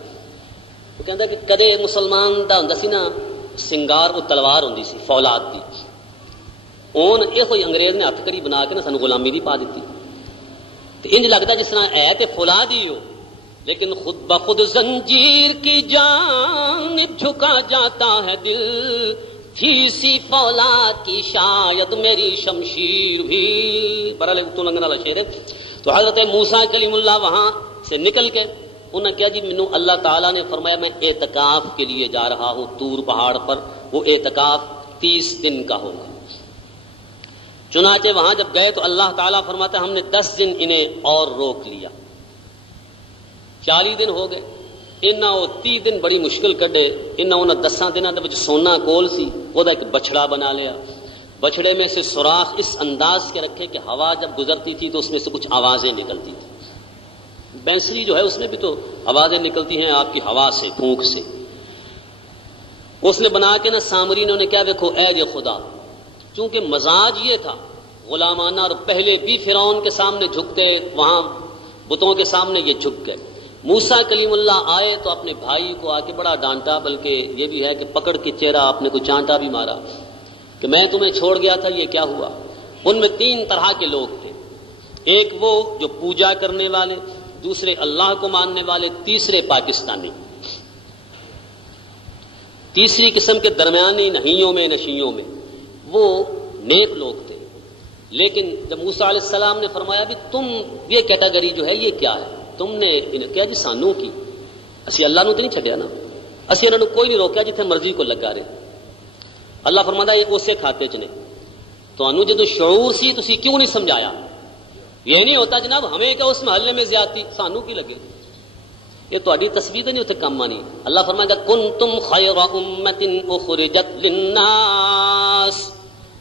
وہ کہندا کہ کدے مسلمان دا ہوندا سی نا سنگار وہ تلوار ہوندی سی فولاد دی. اون یہ کوئی انگریز نے ہتھ کڑی بنا کے نا سانو غلامی دی پا دیتی. تو انج لگتا جس طرح ہے کہ فولاد ہی ہو لیکن خود بخود زنجیر کی جانب جھکا جاتا ہے دل تھی سی فولاد کی شاید میری شمشیر بھی. برالے تو لنگنا والا شعر ہے. تو حضرت موسیٰ کلیم اللہ وہاں سے نکل کے انہوں نے کہا جی مینوں اللہ تعالیٰ نے فرمایا میں اعتکاف کے لیے جا رہا ہوں طور پہاڑ پر. وہ اعتکاف 30 دن کا ہوگا. چنانچہ وہاں جب گئے تو اللہ تعالیٰ فرماتا ہے ہم نے 10 دن انہیں اور روک لیا. 40 دن ہو گئے. انہاں وہ 30 دن بڑی مشکل کڈے. انہاں 10 دنوں دے وچ سونا کول سی وہ ایک بچڑا بنا لیا. بچڑے میں سے سوراخ اس انداز کے رکھے کہ ہوا جب گزرتی تھی تو اس میں سے کچھ آوازیں نکلتی تھی. بینسری جو ہے اس میں بھی تو آوازیں نکلتی ہیں آپ کی ہوا سے پھونک سے. اس نے بنا کے نا سامری نے انہیں کیا دیکھو اے جے خدا. چونکہ مزاج یہ تھا غلامانہ اور پہلے بھی فرعون کے سامنے جھک گئے وہاں بتوں کے سامنے یہ جھک گئے. موسیٰ کلیم اللہ آئے تو اپنے بھائی کو آ کے بڑا ڈانٹا بلکہ یہ بھی ہے کہ پکڑ کے چہرہ آپ نے کوئی چانٹا بھی مارا کہ میں تمہیں چھوڑ گیا تھا یہ کیا ہوا. ان میں 3 طرح کے لوگ تھے. ایک وہ جو پوجا کرنے والے, دوسرے اللہ کو ماننے والے, تیسرے پاکستانی. تیسری قسم کے درمیانی نہیوں میں نشیوں میں وہ نیک لوگ تھے. لیکن جب موسیٰ علیہ السلام نے فرمایا بھی تم یہ کیٹیگری جو ہے یہ کیا ہے, تم نے کیا جی سانوں کی اسی اللہ نو تو نہیں چھڈیا نا, اسی انہوں نے کوئی نہیں روکیا جتنے مرضی کو لگا رہے. اللہ فرماتا ہے یہ اسے کھاتے چ نے تو جدو شعور سی تسی کیوں نہیں سمجھایا. یہ نہیں ہوتا جناب ہمیں کیا اس محلے میں زیادتی سانو کی لگے, یہ تہاڈی تصویر نہیں اتنے کم آنی. اللہ فرمائے گا کنتم خیر امت اخرجت للناس,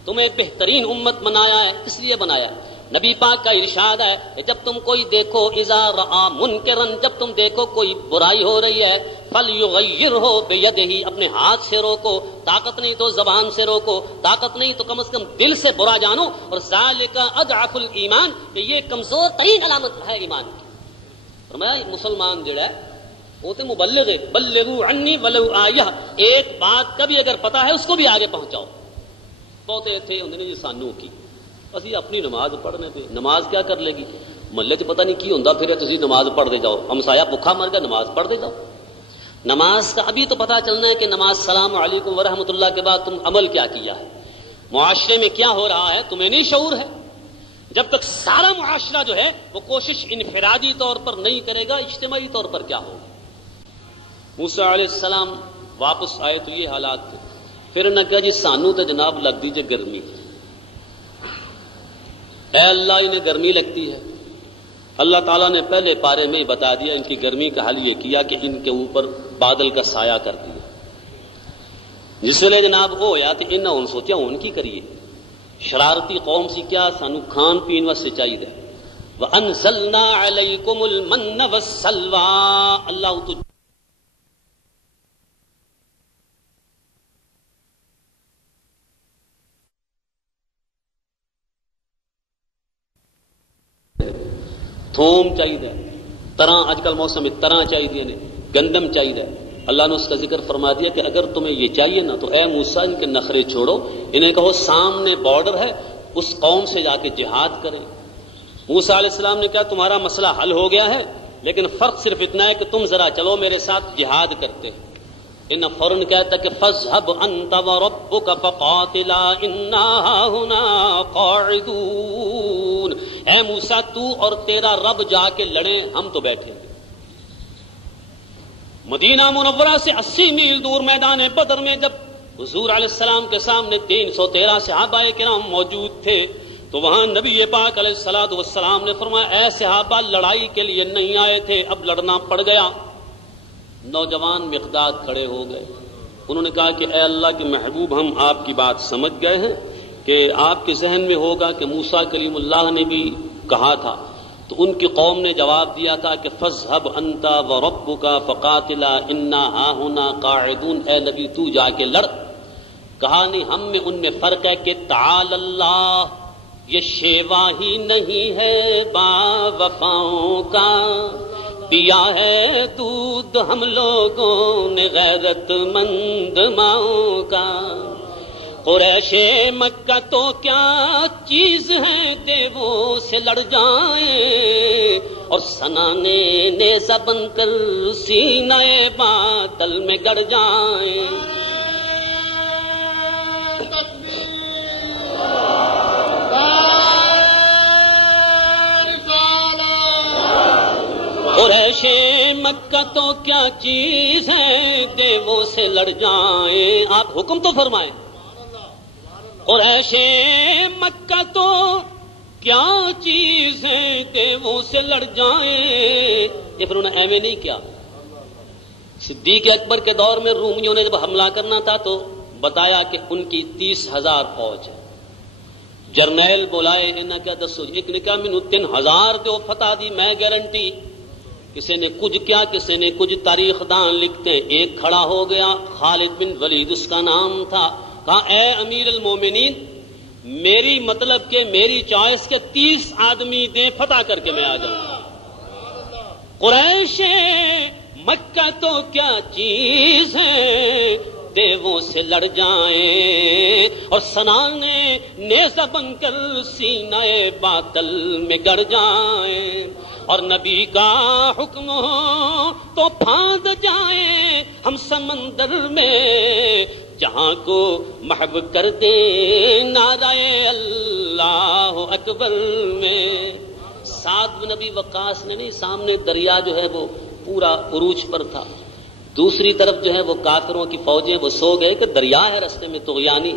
تمہیں بہترین امت بنایا ہے. اس لیے بنایا نبی پاک کا ارشاد ہے کہ جب تم کوئی دیکھو اذا رآ منکرن, جب تم دیکھو کوئی برائی ہو رہی ہے فلیغیرہ بیدہ, اپنے ہاتھ سے روکو, طاقت نہیں تو زبان سے روکو, طاقت نہیں تو کم از کم دل سے برا جانو. اور ذالک اضعف الایمان, کہ یہ کمزور ترین علامت ہے ایمان کی. فرمایا مسلمان جڑا ہے وہ تو مبلغ ہے, بلغوا عنی ولو آیہ, ایک بات کا بھی اگر پتا ہے اس کو بھی آگے پہنچاؤ. بہتے تھے انہوں نے جی سانو کی اسی اپنی نماز پڑھنے پہ, نماز کیا کر لے گی محلے چ پتہ نہیں کی ہوندا پھر تسی نماز پڑھ دے جاؤ, ہمسایا بھوکا مر گیا نماز پڑھ دے جاؤ. نماز کا ابھی تو پتہ چلنا ہے کہ نماز السلام علیکم ورحمۃ اللہ کے بعد تم عمل کیا کیا ہے, معاشرے میں کیا ہو رہا ہے تمہیں نہیں شعور ہے. جب تک سارا معاشرہ جو ہے وہ کوشش انفرادی طور پر نہیں کرے گا, اجتماعی طور پر کیا ہوگا. موسیٰ علیہ السلام واپس آئے تو یہ حالات تھے. پھر انہوں نے کہا جی سانو تو جناب لگ دیجیے گرمی. اے اللہ انہیں گرمی لگتی ہے. اللہ تعالیٰ نے پہلے پارے میں بتا دیا ان کی گرمی کا حل یہ کیا کہ ان کے اوپر بادل کا سایہ کر دیا. جس ویلے جناب وہ ہویا تو انہوں نے سوچا ان کی کریے, شرارتی قوم سی کیا سانو کھان پین واسطے چاہیے. وَأَنزَلْنَا عَلَيْكُمُ الْمَنَّ وَالسَّلْوَىٰ, اللہ تو تھوم چاہیے, طرح آج کل موسم میں طرح چاہیے نے, گندم چاہیے. اللہ نے اس کا ذکر فرما دیا کہ اگر تمہیں یہ چاہیے نا تو اے موسیٰ ان کے نخرے چھوڑو, انہیں کہو سامنے بارڈر ہے اس قوم سے جا کے جہاد کریں. موسیٰ علیہ السلام نے کہا تمہارا مسئلہ حل ہو گیا ہے, لیکن فرق صرف اتنا ہے کہ تم ذرا چلو میرے ساتھ جہاد کرتے ہیں. ان فوراً کہتا کہ فَاذْهَبْ أَنْتَ وَرَبُّكَ فَقَاتِلَا إِنَّا هَاهُنَا قَاعِدُونَ, اے موسیٰ تو اور تیرا رب جا کے لڑیں, ہم تو بیٹھے ہیں. مدینہ منورہ سے 80 میل دور میدان بدر میں جب حضور علیہ السلام کے سامنے 313 صحابہ کرام موجود تھے تو وہاں نبی پاک علیہ الصلوۃ والسلام نے فرمایا اے صحابہ لڑائی کے لیے نہیں آئے تھے, اب لڑنا پڑ گیا. نوجوان مقداد کھڑے ہو گئے, انہوں نے کہا کہ اے اللہ کے محبوب ہم آپ کی بات سمجھ گئے ہیں کہ آپ کے ذہن میں ہوگا کہ موسیٰ کلیم اللہ نے بھی کہا تھا. تو ان کی قوم نے جواب دیا تھا کہ فَاذْهَبْ أَنْتَ وَرَبُّكَ فَقَاتِلَا إِنَّا هَاهُنَا قَاعِدُونَ, اے نبی تو جا کے لڑ. کہا نہیں ہم میں ان میں فرق ہے کہ تعالی اللہ, یہ شیوا ہی نہیں ہے با وفاؤں کا, پیا ہے دودھ ہم لوگوں نے غیرت مند ماؤں کا. قریش مکہ تو کیا چیز ہے دیووں سے لڑ جائیں, اور سنانے نیزہ بن کر سینہ باطل میں گڑ جائیں. قریش مکہ تو کیا چیز ہے دیووں سے لڑ جائیں, آپ حکم تو فرمائیں. قریش مکہ تو کیا چیز ہے دیووں سے لڑ جائیں. یہ پھر انہوں نے ایویں نہیں کیا. صدیق اکبر کے دور میں رومیوں نے جب حملہ کرنا تھا تو بتایا کہ ان کی 30,000 فوج ہے. جرنیل بلائے انہاں کیا دسو, ایک نے کہا مینوں 3,000 دو فتح دی میں گارنٹی. کسی نے کچھ کیا, کسی نے کچھ. تاریخ دان لکھتے ہیں ایک کھڑا ہو گیا خالد بن ولید اس کا نام تھا, کہا اے امیر المومنین میری مطلب کہ میری چوائس کے 30 آدمی دیں فتح کر کے میں آ جاؤں. قریش مکہ تو کیا چیز ہے دیووں سے لڑ جائیں, اور سنانے نیزہ بن کر سینہ باطل میں گڑ جائیں. اور نبی کا حکم ہو تو پھاند جائیں ہم سمندر میں, جہاں کو محو کر دیں نعرہ اللہ اکبر میں. سعد بن ابی وقاص نے نہیں, سامنے دریا جو ہے وہ پورا عروج پر تھا، دوسری طرف جو ہے وہ کافروں کی فوجیں وہ سو گئے کہ دریا ہے رستے میں طغیانی.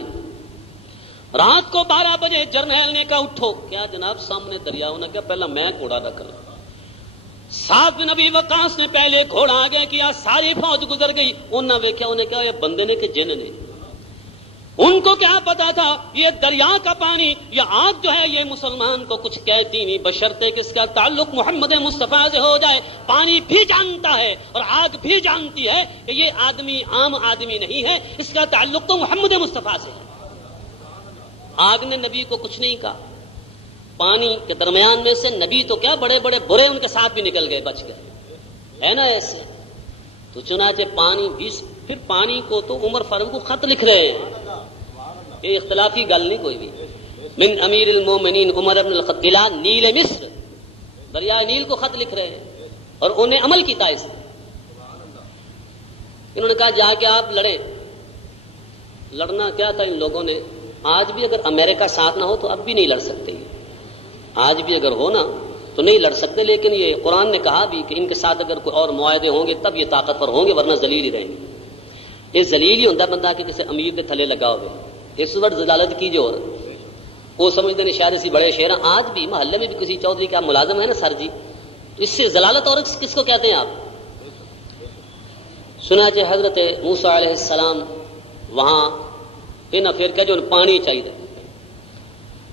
رات کو 12 بجے جرنیل نے کہا اٹھو. کیا جناب سامنے دریا ہونا، کیا پہلا میں گھوڑا نہ کروں. سعد بن ابی وقاص نے پہلے گھوڑا آگے کیا، ساری فوج گزر گئی. انہوں نے دیکھا، انہیں کہا یہ بندے نے کہ جن نے. ان کو کیا پتا تھا یہ دریا کا پانی یا آگ جو ہے یہ مسلمان کو کچھ کہتی نہیں، بشرطے کہ اس کا تعلق محمد مصطفیٰ سے ہو جائے. پانی بھی جانتا ہے اور آگ بھی جانتی ہے کہ یہ آدمی عام آدمی نہیں ہے، اس کا تعلق تو محمد مصطفیٰ سے ہے. آگ نے نبی کو کچھ نہیں کہا. پانی کے درمیان میں سے نبی تو کیا بڑے بڑے برے ان کے ساتھ بھی نکل گئے، بچ گئے، ہے نا ایسے. تو چنانچہ پانی بھی، پھر پانی کو تو عمر فاروق کو خط لکھ رہے ہیں، یہ اختلافی گل نہیں کوئی بھی. من امیر المومنین عمر بن الخطاب نیل مصر، دریائے نیل کو خط لکھ رہے ہیں اور انہیں عمل کیتا اس نے. انہوں نے کہا جا کے آپ لڑیں. لڑنا کیا تھا ان لوگوں نے. آج بھی اگر امریکہ ساتھ نہ ہو تو اب بھی نہیں لڑ سکتے، آج بھی اگر ہو نا تو نہیں لڑ سکتے. لیکن یہ قرآن نے کہا بھی کہ ان کے ساتھ اگر کوئی اور معاہدے ہوں گے تب یہ طاقتور ہوں گے، ورنہ ذلیل ہی رہیں گے. یہ ذلیل ہی ہوتا بندہ کہ جیسے امیر کے تھلے لگا ہوئے. اس وقت ضلالت کی جو وہ سمجھتے ہیں شاید اسی بڑے شہر. آج بھی محلے میں بھی کسی چودھری کا ملازم ہے نا سر جی، تو اس سے ضلالت اور کس کو کہتے ہیں آپ. سنانچہ حضرت موسیٰ علیہ السلام وہاں پھر کہ جو پانی چاہیے.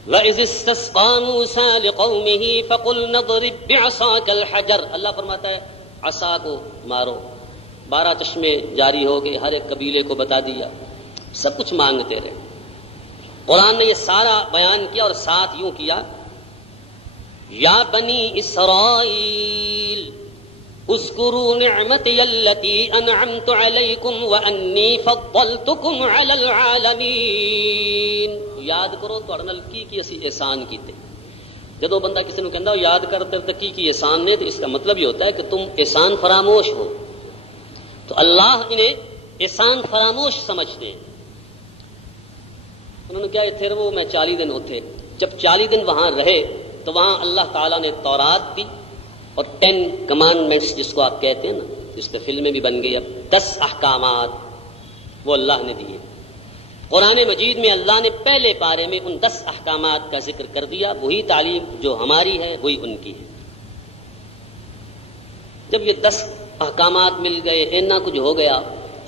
وَإِذِ اسْتَسْقَىٰ مُوسَىٰ لِقَوْمِهِ فَقُلْنَا اضْرِب بِّعَصَاكَ الْحَجَرَ. اللہ فرماتا ہے عصا کو مارو. 12 چشمے جاری ہو گئے، ہر ایک قبیلے کو بتا دیا، سب کچھ مانگتے رہے. قرآن نے یہ سارا بیان کیا اور ساتھ یوں کیا، یا بنی اسرائیل اذکروا نعمتی التی انعمت علیکم وانی فضلتکم علی العالمین. یاد کرو تہاڈے نال کی اسی احسان کیتے. جدو بندہ کسی نے کہندا یاد کرتے تے کی احسان نے، تو اس کا مطلب یہ ہوتا ہے کہ تم احسان فراموش ہو. تو اللہ انہیں احسان فراموش سمجھتے ہیں. انہوں نے کیا تھے وہ میں 40 دن ہوتے. جب 40 دن وہاں رہے تو وہاں اللہ تعالیٰ نے تورات دی اور 10 کمانڈمنٹس جس کو آپ کہتے ہیں نا، جس پہ فلمیں بھی بن گئی. اب 10 احکامات وہ اللہ نے دیے. قرآن مجید میں اللہ نے پہلے پارے میں ان 10 احکامات کا ذکر کر دیا. وہی تعلیم جو ہماری ہے وہی ان کی ہے. جب یہ 10 احکامات مل گئے، اینا کچھ ہو گیا،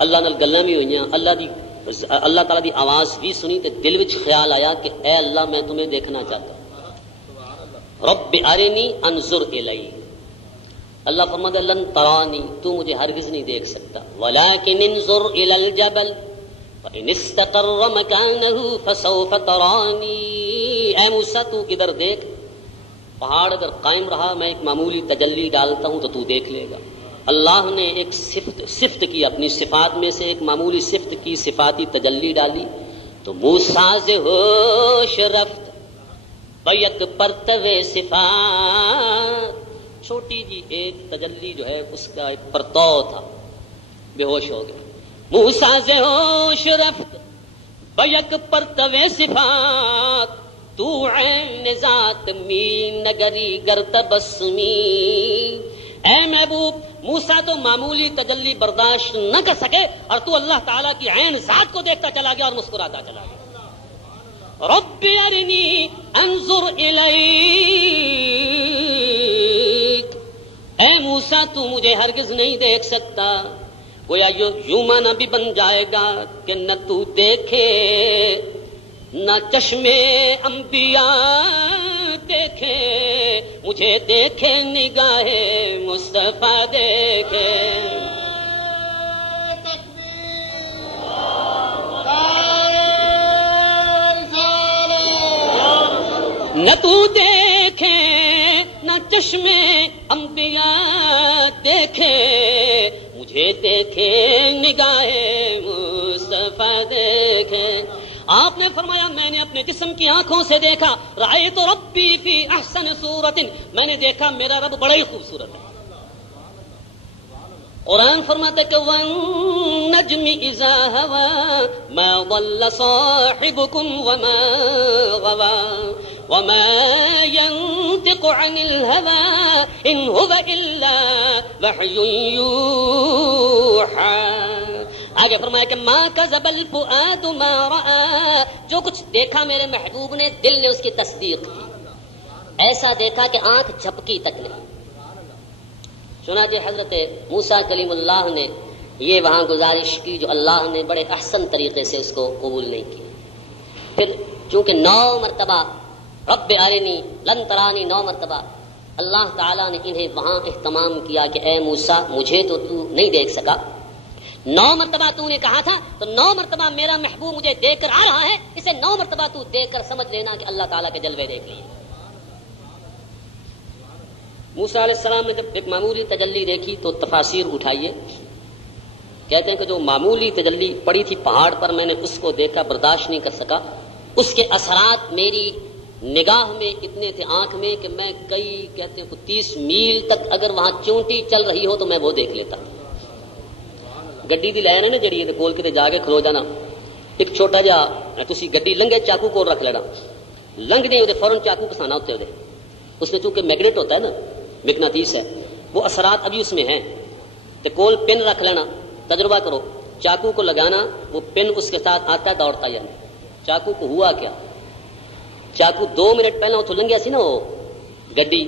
اللہ نال گلاں بھی ہوئیاں، اللہ تعالیٰ دی آواز بھی سنی تو دل وچ خیال آیا کہ اے اللہ میں تمہیں دیکھنا چاہتا ہوں. رب ارنی انظر الی. اللہ فرماتا ہے لن ترانی، تو مجھے ہرگز نہیں دیکھ سکتا. ولکن انظر الی الجبل فإن استقر مكانه فسوف ترانی. اے موسیٰ تو ادھر دیکھ، پہاڑ اگر قائم رہا میں ایک معمولی تجلی ڈالتا ہوں تو دیکھ لے گا. اللہ نے ایک صفت کی، اپنی صفات میں سے ایک معمولی صفت کی صفاتی تجلی ڈالی تو موسیٰ سے ہوش رفت بیک پرتوے صفات. چھوٹی جی ایک تجلی جو ہے اس کا ایک پرتو تھا، بے ہوش ہو گیا. موسیٰ سے ہوش رفت بیک پرتوے صفات، تو عین ذات می نگری گر تبسمی. اے محبوب موسیٰ تو معمولی تجلی برداشت نہ کر سکے اور تو اللہ تعالیٰ کی عین ذات کو دیکھتا چلا گیا اور مسکراتا چلا گیا. رب ارنی انظر الیک. اے موسیٰ تو مجھے ہرگز نہیں دیکھ سکتا. گویا یوں معنی بھی بن جائے گا کہ نہ تو دیکھے نہ چشمے انبیاء دیکھے، مجھے دیکھے نگاہ مصطفیٰ دیکھے. نہ تو دیکھے نہ چشمے انبیاء دیکھے، مجھے دیکھے نگاہ مصطفیٰ دیکھے. آپ نے فرمایا میں نے اپنے جسم کی آنکھوں سے دیکھا، رأیت ربی فی احسن صورت، میں نے دیکھا میرا رب بڑا ہی خوبصورت ہے. قرآن فرماتا ہے کہ وَالنَّجْمِ إِذَا هَوَىٰ مَا ضَلَّ صَاحِبُكُمْ وَمَا غَوَىٰ وَمَا يَنطِقُ عَنِ الْهَوَىٰ إِنْ هُوَ إِلَّا وَحْيٌ يُوحَىٰ. آگے فرمایا کہ مَا كَذَبَ الْفُؤَادُ مَا رَأَىٰ، جو کچھ دیکھا میرے محبوب نے دل نے اس کی تصدیق کی، ایسا دیکھا کہ آنکھ جھپکی تک نہیں. چنانچہ حضرت موسیٰ کلیم اللہ نے یہ وہاں گزارش کی جو اللہ نے بڑے احسن طریقے سے اس کو قبول نہیں کی. پھر چونکہ 9 مرتبہ رب ارنی لن ترانی 9 مرتبہ اللہ تعالیٰ نے انہیں وہاں اہتمام کیا کہ اے موسیٰ مجھے تو نہیں دیکھ سکا، 9 مرتبہ تو نے کہا تھا تو 9 مرتبہ میرا محبوب مجھے دیکھ کر آ رہا ہے، اسے 9 مرتبہ تو دیکھ کر سمجھ لینا کہ اللہ تعالیٰ کے جلوے دیکھ لیے. موسیٰ علیہ السلام نے جب ایک معمولی تجلی دیکھی تو تفاسیر اٹھائیے، کہتے ہیں کہ جو معمولی تجلی پڑی تھی پہاڑ پر میں نے اس کو دیکھا، برداشت نہیں کر سکا، اس کے اثرات میری نگاہ میں اتنے تھے آنکھ میں کہ میں کہتے ہیں 30 میل تک اگر وہاں چونٹی چل رہی ہو تو میں وہ دیکھ لیتا. گڈی دی لائن ہے نا جڑی کول کے جا کے کھلو جانا، ایک چھوٹا جا تسی گڈی لنگے چاقو کول رکھ لینا، لنگ نہیں وہ فوراً چاقو کسانا ہوتے ہوئے، اس میں چونکہ میگنیٹ ہوتا ہے نا مقناطیس ہے، وہ اثرات ابھی اس میں ہیں. تو کول پن رکھ لینا، تجربہ کرو، چاقو کو لگانا، وہ پن اس کے ساتھ آتا ہے دوڑتا ہے. چاقو کو ہوا کیا، چاقو 2 منٹ پہلے اتوں لنگیا سی نا وہ گڈی،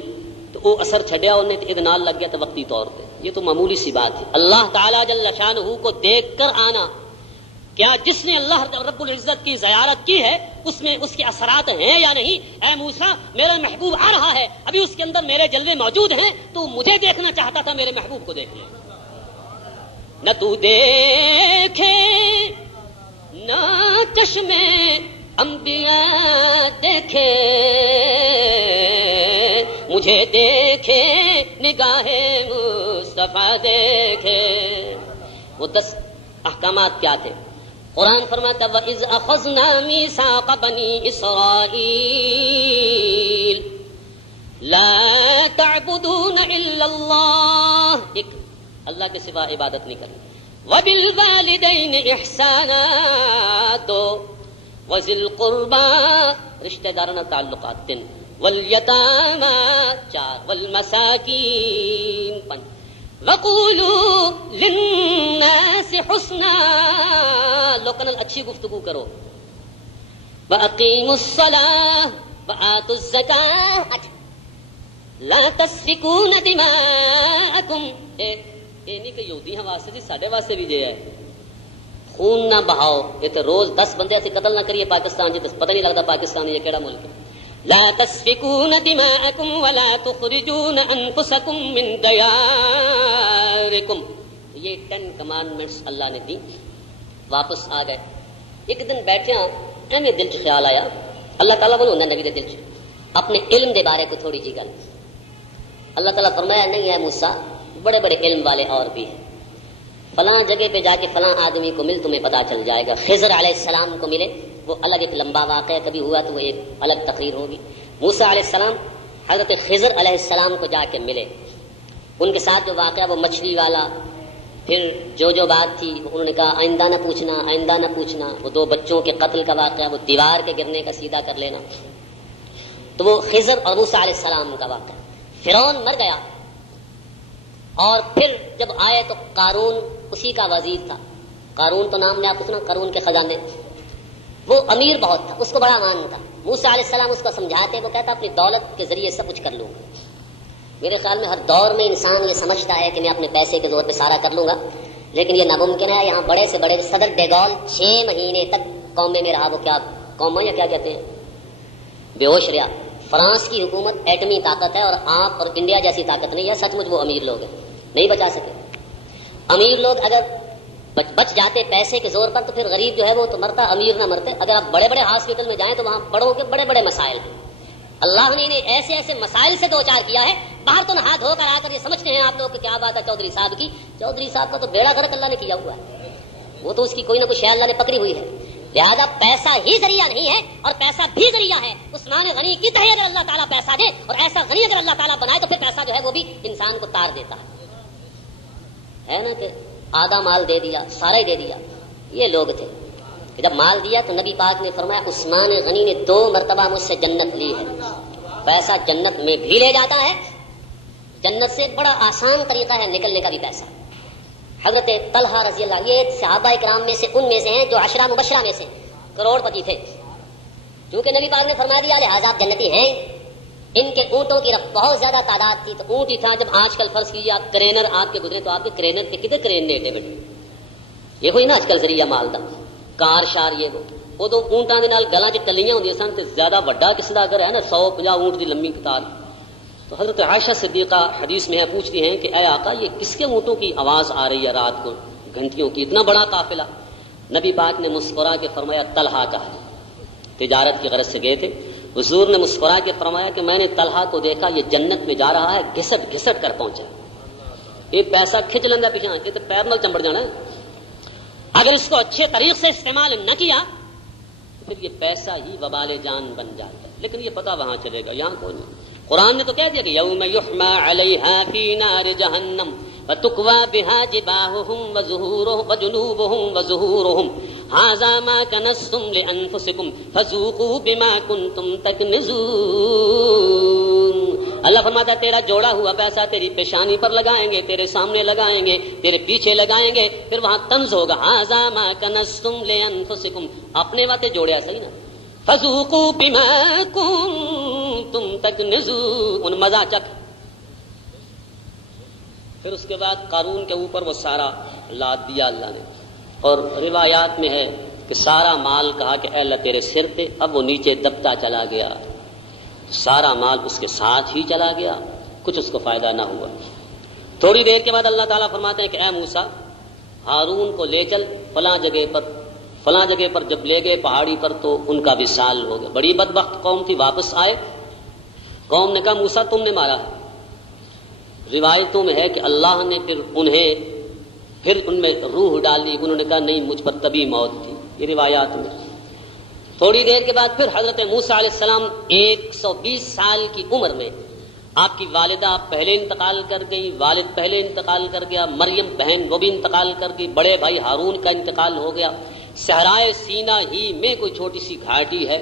تو وہ اثر چھڈیا انہیں تو ادنال لگ گیا تو وقتی طور پہ. یہ تو معمولی سی بات ہے. اللہ تعالیٰ جل شانہ کو دیکھ کر آنا، کیا جس نے اللہ رب العزت کی زیارت کی ہے اس میں اس کے اثرات ہیں یا نہیں؟ اے موسیٰ میرا محبوب آ رہا ہے، ابھی اس کے اندر میرے جلوے موجود ہیں، تو مجھے دیکھنا چاہتا تھا، میرے محبوب کو دیکھ لے. نہ تو دیکھے نہ چشمے انبیاء دیکھے، مجھے دیکھے نگاہ مصطفیٰ دیکھے. وہ 10 احکامات کیا تھے؟ قرآن فرماتا وَإِذْ أَخَذْنَا مِيثَاقَ بَنِي إِسْرَائِيلَ لَا تَعْبُدُونَ إِلَّا اللَّهَ، ایک اللہ کے سوا عبادت نہیں کرنی. وَبِالْوَالِدَيْنِ إِحْسَانًا، 2 وَذِي الْقُرْبَى رشتہ دارانہ تعلقات، 3 وَالْيَتَامَى، 4 وَالْمَسَاكِينَ، 5 وَقُولُوا لِلنَّاسِ حُسْنًا، لوگوں نال اچھی گفتگو کرو. وَأَقِيمُوا الصَّلَاةَ وَآتُوا الزَّكَاةَ لَا تَسْفِكُونَ دِمَاءَكُمْ. یہ نہیں کہ یہودی ہاں واسطے جی ساڈے واسطے بھی جے ہے، خون نہ بہاؤ. یہ تو روز 10 بندے اسی قتل نہ کریے پاکستان جی، پتہ نہیں لگتا پاکستان یہ کیڑا ملک ہے. لا تسفكون دماءكم ولا تخرجون انفسكم من دياركم. یہ 10 کمانڈمنٹس اللہ نے دی. واپس آ گئے. ایک دن بیٹھے ایویں دل چ خیال آیا، اللہ تعالیٰ بولو نبی دے دل چ اپنے علم دے بارے کو تھوڑی جی گل. اللہ تعالیٰ فرمایا نہیں ہے موسیٰ، بڑے بڑے علم والے اور بھی ہیں، فلاں جگہ پہ جا کے فلاں آدمی کو مل، تمہیں پتا چل جائے گا. خضر علیہ السلام کو ملے، وہ الگ ایک لمبا واقعہ کبھی ہوا تو وہ ایک الگ تقریر ہوگی. موسیٰ علیہ السلام حضرت خضر علیہ السلام کو جا کے ملے، ان کے ساتھ جو واقعہ وہ مچھلی والا، پھر جو بات تھی انہوں نے کہا آئندہ نہ پوچھنا، آئندہ نہ پوچھنا. وہ 2 بچوں کے قتل کا واقعہ، وہ دیوار کے گرنے کا سیدھا کر لینا، تو وہ خضر اور موسیٰ علیہ السلام کا واقعہ. فرعون مر گیا اور پھر جب آئے تو قارون اسی کا وزیر تھا. قارون تو نام نے آپ کو سنا، قارون کے خزانے. وہ امیر بہت تھا، اس کو بڑا مان تھا. موسیٰ علیہ السلام اس کو سمجھاتے، وہ کہتا اپنی دولت کے ذریعے سب کچھ کر لوں گا. میرے خیال میں ہر دور میں انسان یہ سمجھتا ہے کہ میں اپنے پیسے کے زور پہ سارا کر لوں گا، لیکن یہ ناممکن ہے. یہاں بڑے سے بڑے صدر ڈیگول 6 مہینے تک قومے میں رہا. وہ کیا قوم یا کیا کہتے ہیں، بے ہوش رہا. فرانس کی حکومت ایٹمی طاقت ہے اور آپ اور انڈیا جیسی طاقت نہیں ہے. سچ مچ وہ امیر لوگ ہیں، نہیں بچا سکے. امیر لوگ اگر بچ جاتے پیسے کے زور پر تو پھر غریب جو ہے وہ تو مرتا، امیر نہ مرتے. اگر آپ بڑے بڑے ہاسپٹل میں جائیں تو وہاں بڑوں کے بڑے بڑے مسائل ہیں. اللہ نے انہیں ایسے ایسے مسائل سے 2-4 کیا ہے. باہر تو نہا دھو کر آ کر یہ سمجھتے ہیں آپ لوگ کہ کیا بات ہے چودھری صاحب کی. چودھری صاحب کا تو بیڑا غرق اللہ نے کیا ہوا ہے، وہ تو اس کی کوئی نہ کوئی شے اللہ نے پکڑی ہوئی ہے. لہذا پیسہ ہی ذریعہ نہیں ہے اور پیسہ بھی ذریعہ ہے. عثمان غنی کی طرح اگر اللہ تعالیٰ پیسہ دے اور ایسا غنی اگر اللہ تعالیٰ بنائے تو پھر پیسہ جو ہے وہ بھی انسان کو تار دیتا ہے. ہے نا کہ آدھا مال دے دیا، سارا ہی دے دیا، یہ لوگ تھے کہ جب مال دیا تو نبی پاک نے فرمایا عثمان غنی نے 2 مرتبہ مجھ سے جنت لی ہے. پیسہ جنت میں بھی لے جاتا ہے، جنت سے بڑا آسان طریقہ ہے نکلنے کا بھی پیسہ. حضرت طلحہ رضی اللہ، یہ صحابہ کرام میں سے ان میں سے ہیں جو 10 مبشرہ میں سے کروڑ پتی تھے. چونکہ نبی پاک نے فرما دیا لہذا آپ جنتی ہیں. ان کے اونٹوں کی بہت زیادہ تعداد تھی، تو اونٹ ہی تھا. جب آج کل فرض کیجیے آپ کرینر آپ کے گزرے تو آپ کے کرینر کے کتنے کرین دیتے بیٹھے، یہ ہوئی نا آج کل ذریعہ مال دا کار شار. یہ وہ تو اونٹاں دے نال گلاں چ ٹلیاں ہوندیاں سن تے زیادہ بڑا کس دا اگر ہے نا 150 اونٹ دی لمبی قطار. تو حضرت عائشہ صدیقہ حدیث میں ہے پوچھتی ہیں کہ اے آقا یہ کس کے اونٹوں کی آواز آ رہی ہے رات کو گھنٹیوں کی، اتنا بڑا قافلہ. نبی پاک نے مسکرا کے فرمایا طلحہ کا ہے، تجارت کی غرض سے گئے تھے. حضور نے مسکرا کے فرمایا کہ میں نے طلحہ کو دیکھا یہ جنت میں جا رہا ہے، گھسٹ گھسٹ کر پہنچا. یہ پیسہ کھچ لینا پیچھے، یہ تو پیر نال چمبڑ جانا ہے. اگر اس کو اچھے طریق سے استعمال نہ کیا پھر یہ پیسہ ہی وبال جان بن جاتا ہے. لیکن یہ پتہ وہاں چلے گا، یہاں کوئی نہیں. قرآن نے تو کہہ دیا کہ یوم یحما علیہا فی نار جہنم وتکوی بہا جباہہم وظہورہم وجنوبہم وظہورہم ھذا ما کنزتم لانفسکم فذوقوا بما کنتم تکنزون. اللہ فرماتا ہے تیرا جوڑا ہوا پیسہ تیری پیشانی پر لگائیں گے، تیرے سامنے لگائیں گے، تیرے پیچھے لگائیں گے، پھر وہاں طنز ہوگا ھذا ما کنزتم لانفسکم، اپنے واتے جوڑیا صحیح نا، فذوقوا بما کنتم تکنزون، مزہ چکھ. پھر اس کے بعد قارون کے اوپر وہ سارا لاد دیا اللہ نے. اور روایات میں ہے کہ سارا مال کہا کہ اے اللہ تیرے سر پہ، اب وہ نیچے دبتا چلا گیا، سارا مال اس کے ساتھ ہی چلا گیا، کچھ اس کو فائدہ نہ ہوا. تھوڑی دیر کے بعد اللہ تعالیٰ فرماتے ہیں کہ اے موسیٰ ہارون کو لے چل فلاں جگہ پر. جب لے گئے پہاڑی پر تو ان کا وصال ہو گیا. بڑی بدبخت قوم تھی، واپس آئے، قوم نے کہا موسیٰ تم نے مارا. روایتوں میں ہے کہ اللہ نے پھر ان میں روح ڈالی، انہوں نے کہا نہیں مجھ پر طبی موت تھی. یہ روایات میں. تھوڑی دیر کے بعد پھر حضرت موسیٰ علیہ السلام 120 سال کی عمر میں آپ کی والدہ پہلے انتقال کر گئی، والد پہلے انتقال کر گیا، مریم بہن وہ بھی انتقال کر گئی، بڑے بھائی ہارون کا انتقال ہو گیا. صحرائے سینا ہی میں کوئی چھوٹی سی گھاٹی ہے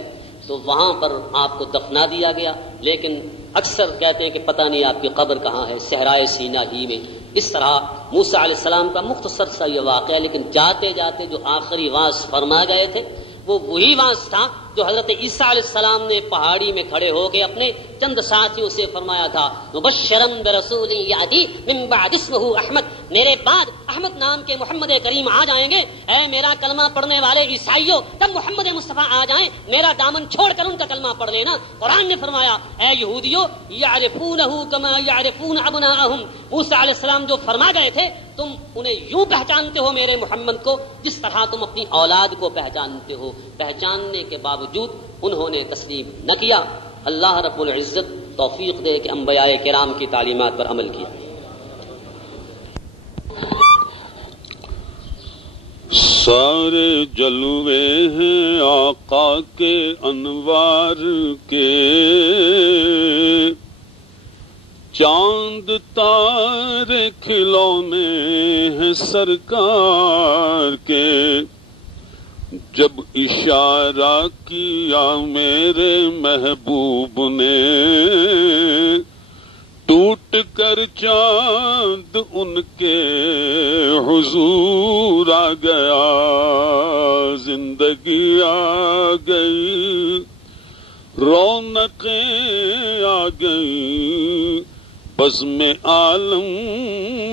تو وہاں پر آپ کو دفنا دیا گیا. لیکن اکثر کہتے ہیں کہ پتہ نہیں آپ کی قبر کہاں ہے، صحرائے سینا ہی میں. اس طرح موسیٰ علیہ السلام کا مختصر سا یہ واقعہ، لیکن جاتے جاتے جو آخری واعظ فرما گئے تھے وہ وہی واعظ تھا جو حضرت عیسیٰ علیہ السلام نے پہاڑی میں کھڑے ہو کے اپنے چند ساتھیوں سے فرمایا تھا مبشرا برسول یاتی من بعد اسمہ احمد، میرے بعد احمد نام کے محمد کریم آ جائیں گے. اے میرا کلمہ پڑھنے والے عیسائیوں، تب محمد مصطفیٰ آ جائیں، میرا دامن چھوڑ کر ان کا کلمہ پڑھ لینا. قرآن نے فرمایا اے یہودیوں یعرفونہ کما یعرفون ابناءہم، موسیٰ علیہ السلام جو فرما گئے تھے تم انہیں یوں پہچانتے ہو میرے محمد کو جس طرح تم اپنی اولاد کو پہچانتے ہو. پہچاننے کے باوجود انہوں نے تسلیم نہ کیا. اللہ رب العزت توفیق دے کہ انبیاء کرام کی تعلیمات پر عمل کیا. سارے جلوے ہیں آقا کے انوار کے، چاند تارے کھلونے ہیں سرکار کے. جب اشارہ کیا میرے محبوب نے، ٹوٹ کر چاند ان کے حضور آ گیا. زندگی آ گئی، رونقیں آ گئی، بزم عالم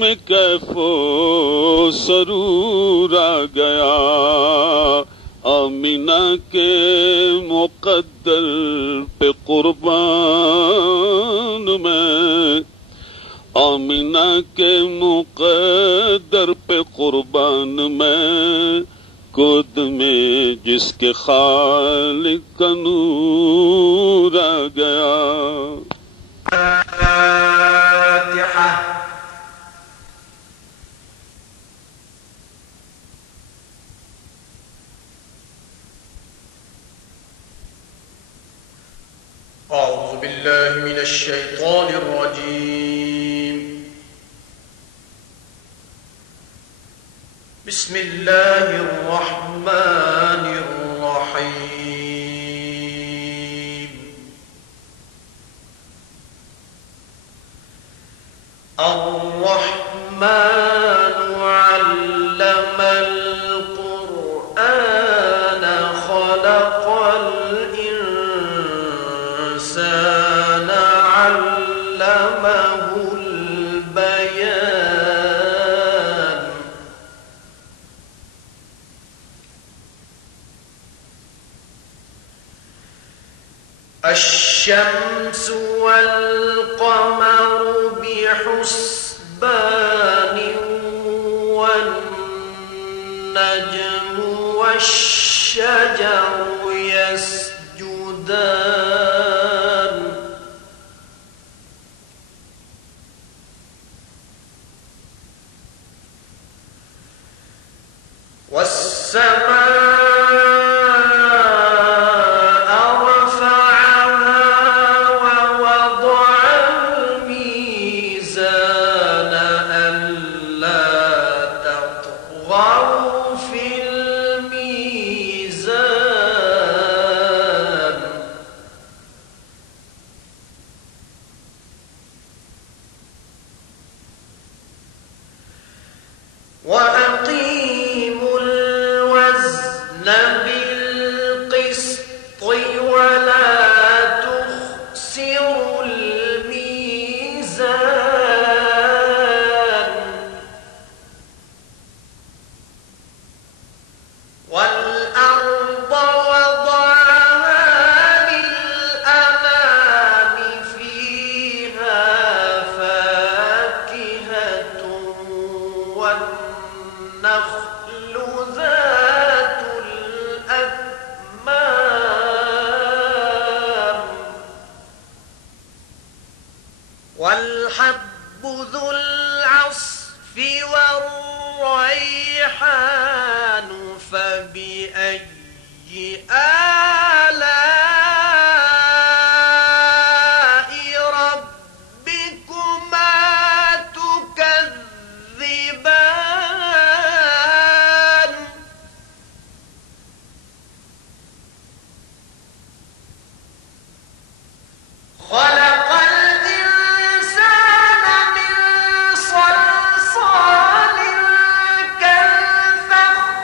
میں کیف و سرور آ گیا. آمینہ کے مقدر پہ قربان میں، آمینہ کے مقدر پہ قربان میں، گود میں جس کے خالق کا نور آ گیا. أعوذ بالله من الشيطان الرجيم. بسم الله الرحمن الرحيم الرحمن علم القرآن خلق الإنسان علمه البيان الشمس والقمر بحسبان والنجم والشجر يسجدان والسماء وأقيموا الوزن بالقسط ولا تخسروا الميزان والأرض وضعها للأنام فيها فاكهة والنخل ذات الأكمام والحب ذو العصف والريحان فبأي آلاء ربكما تكذبان خلق الإنسان من صلصال كالفخار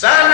سنة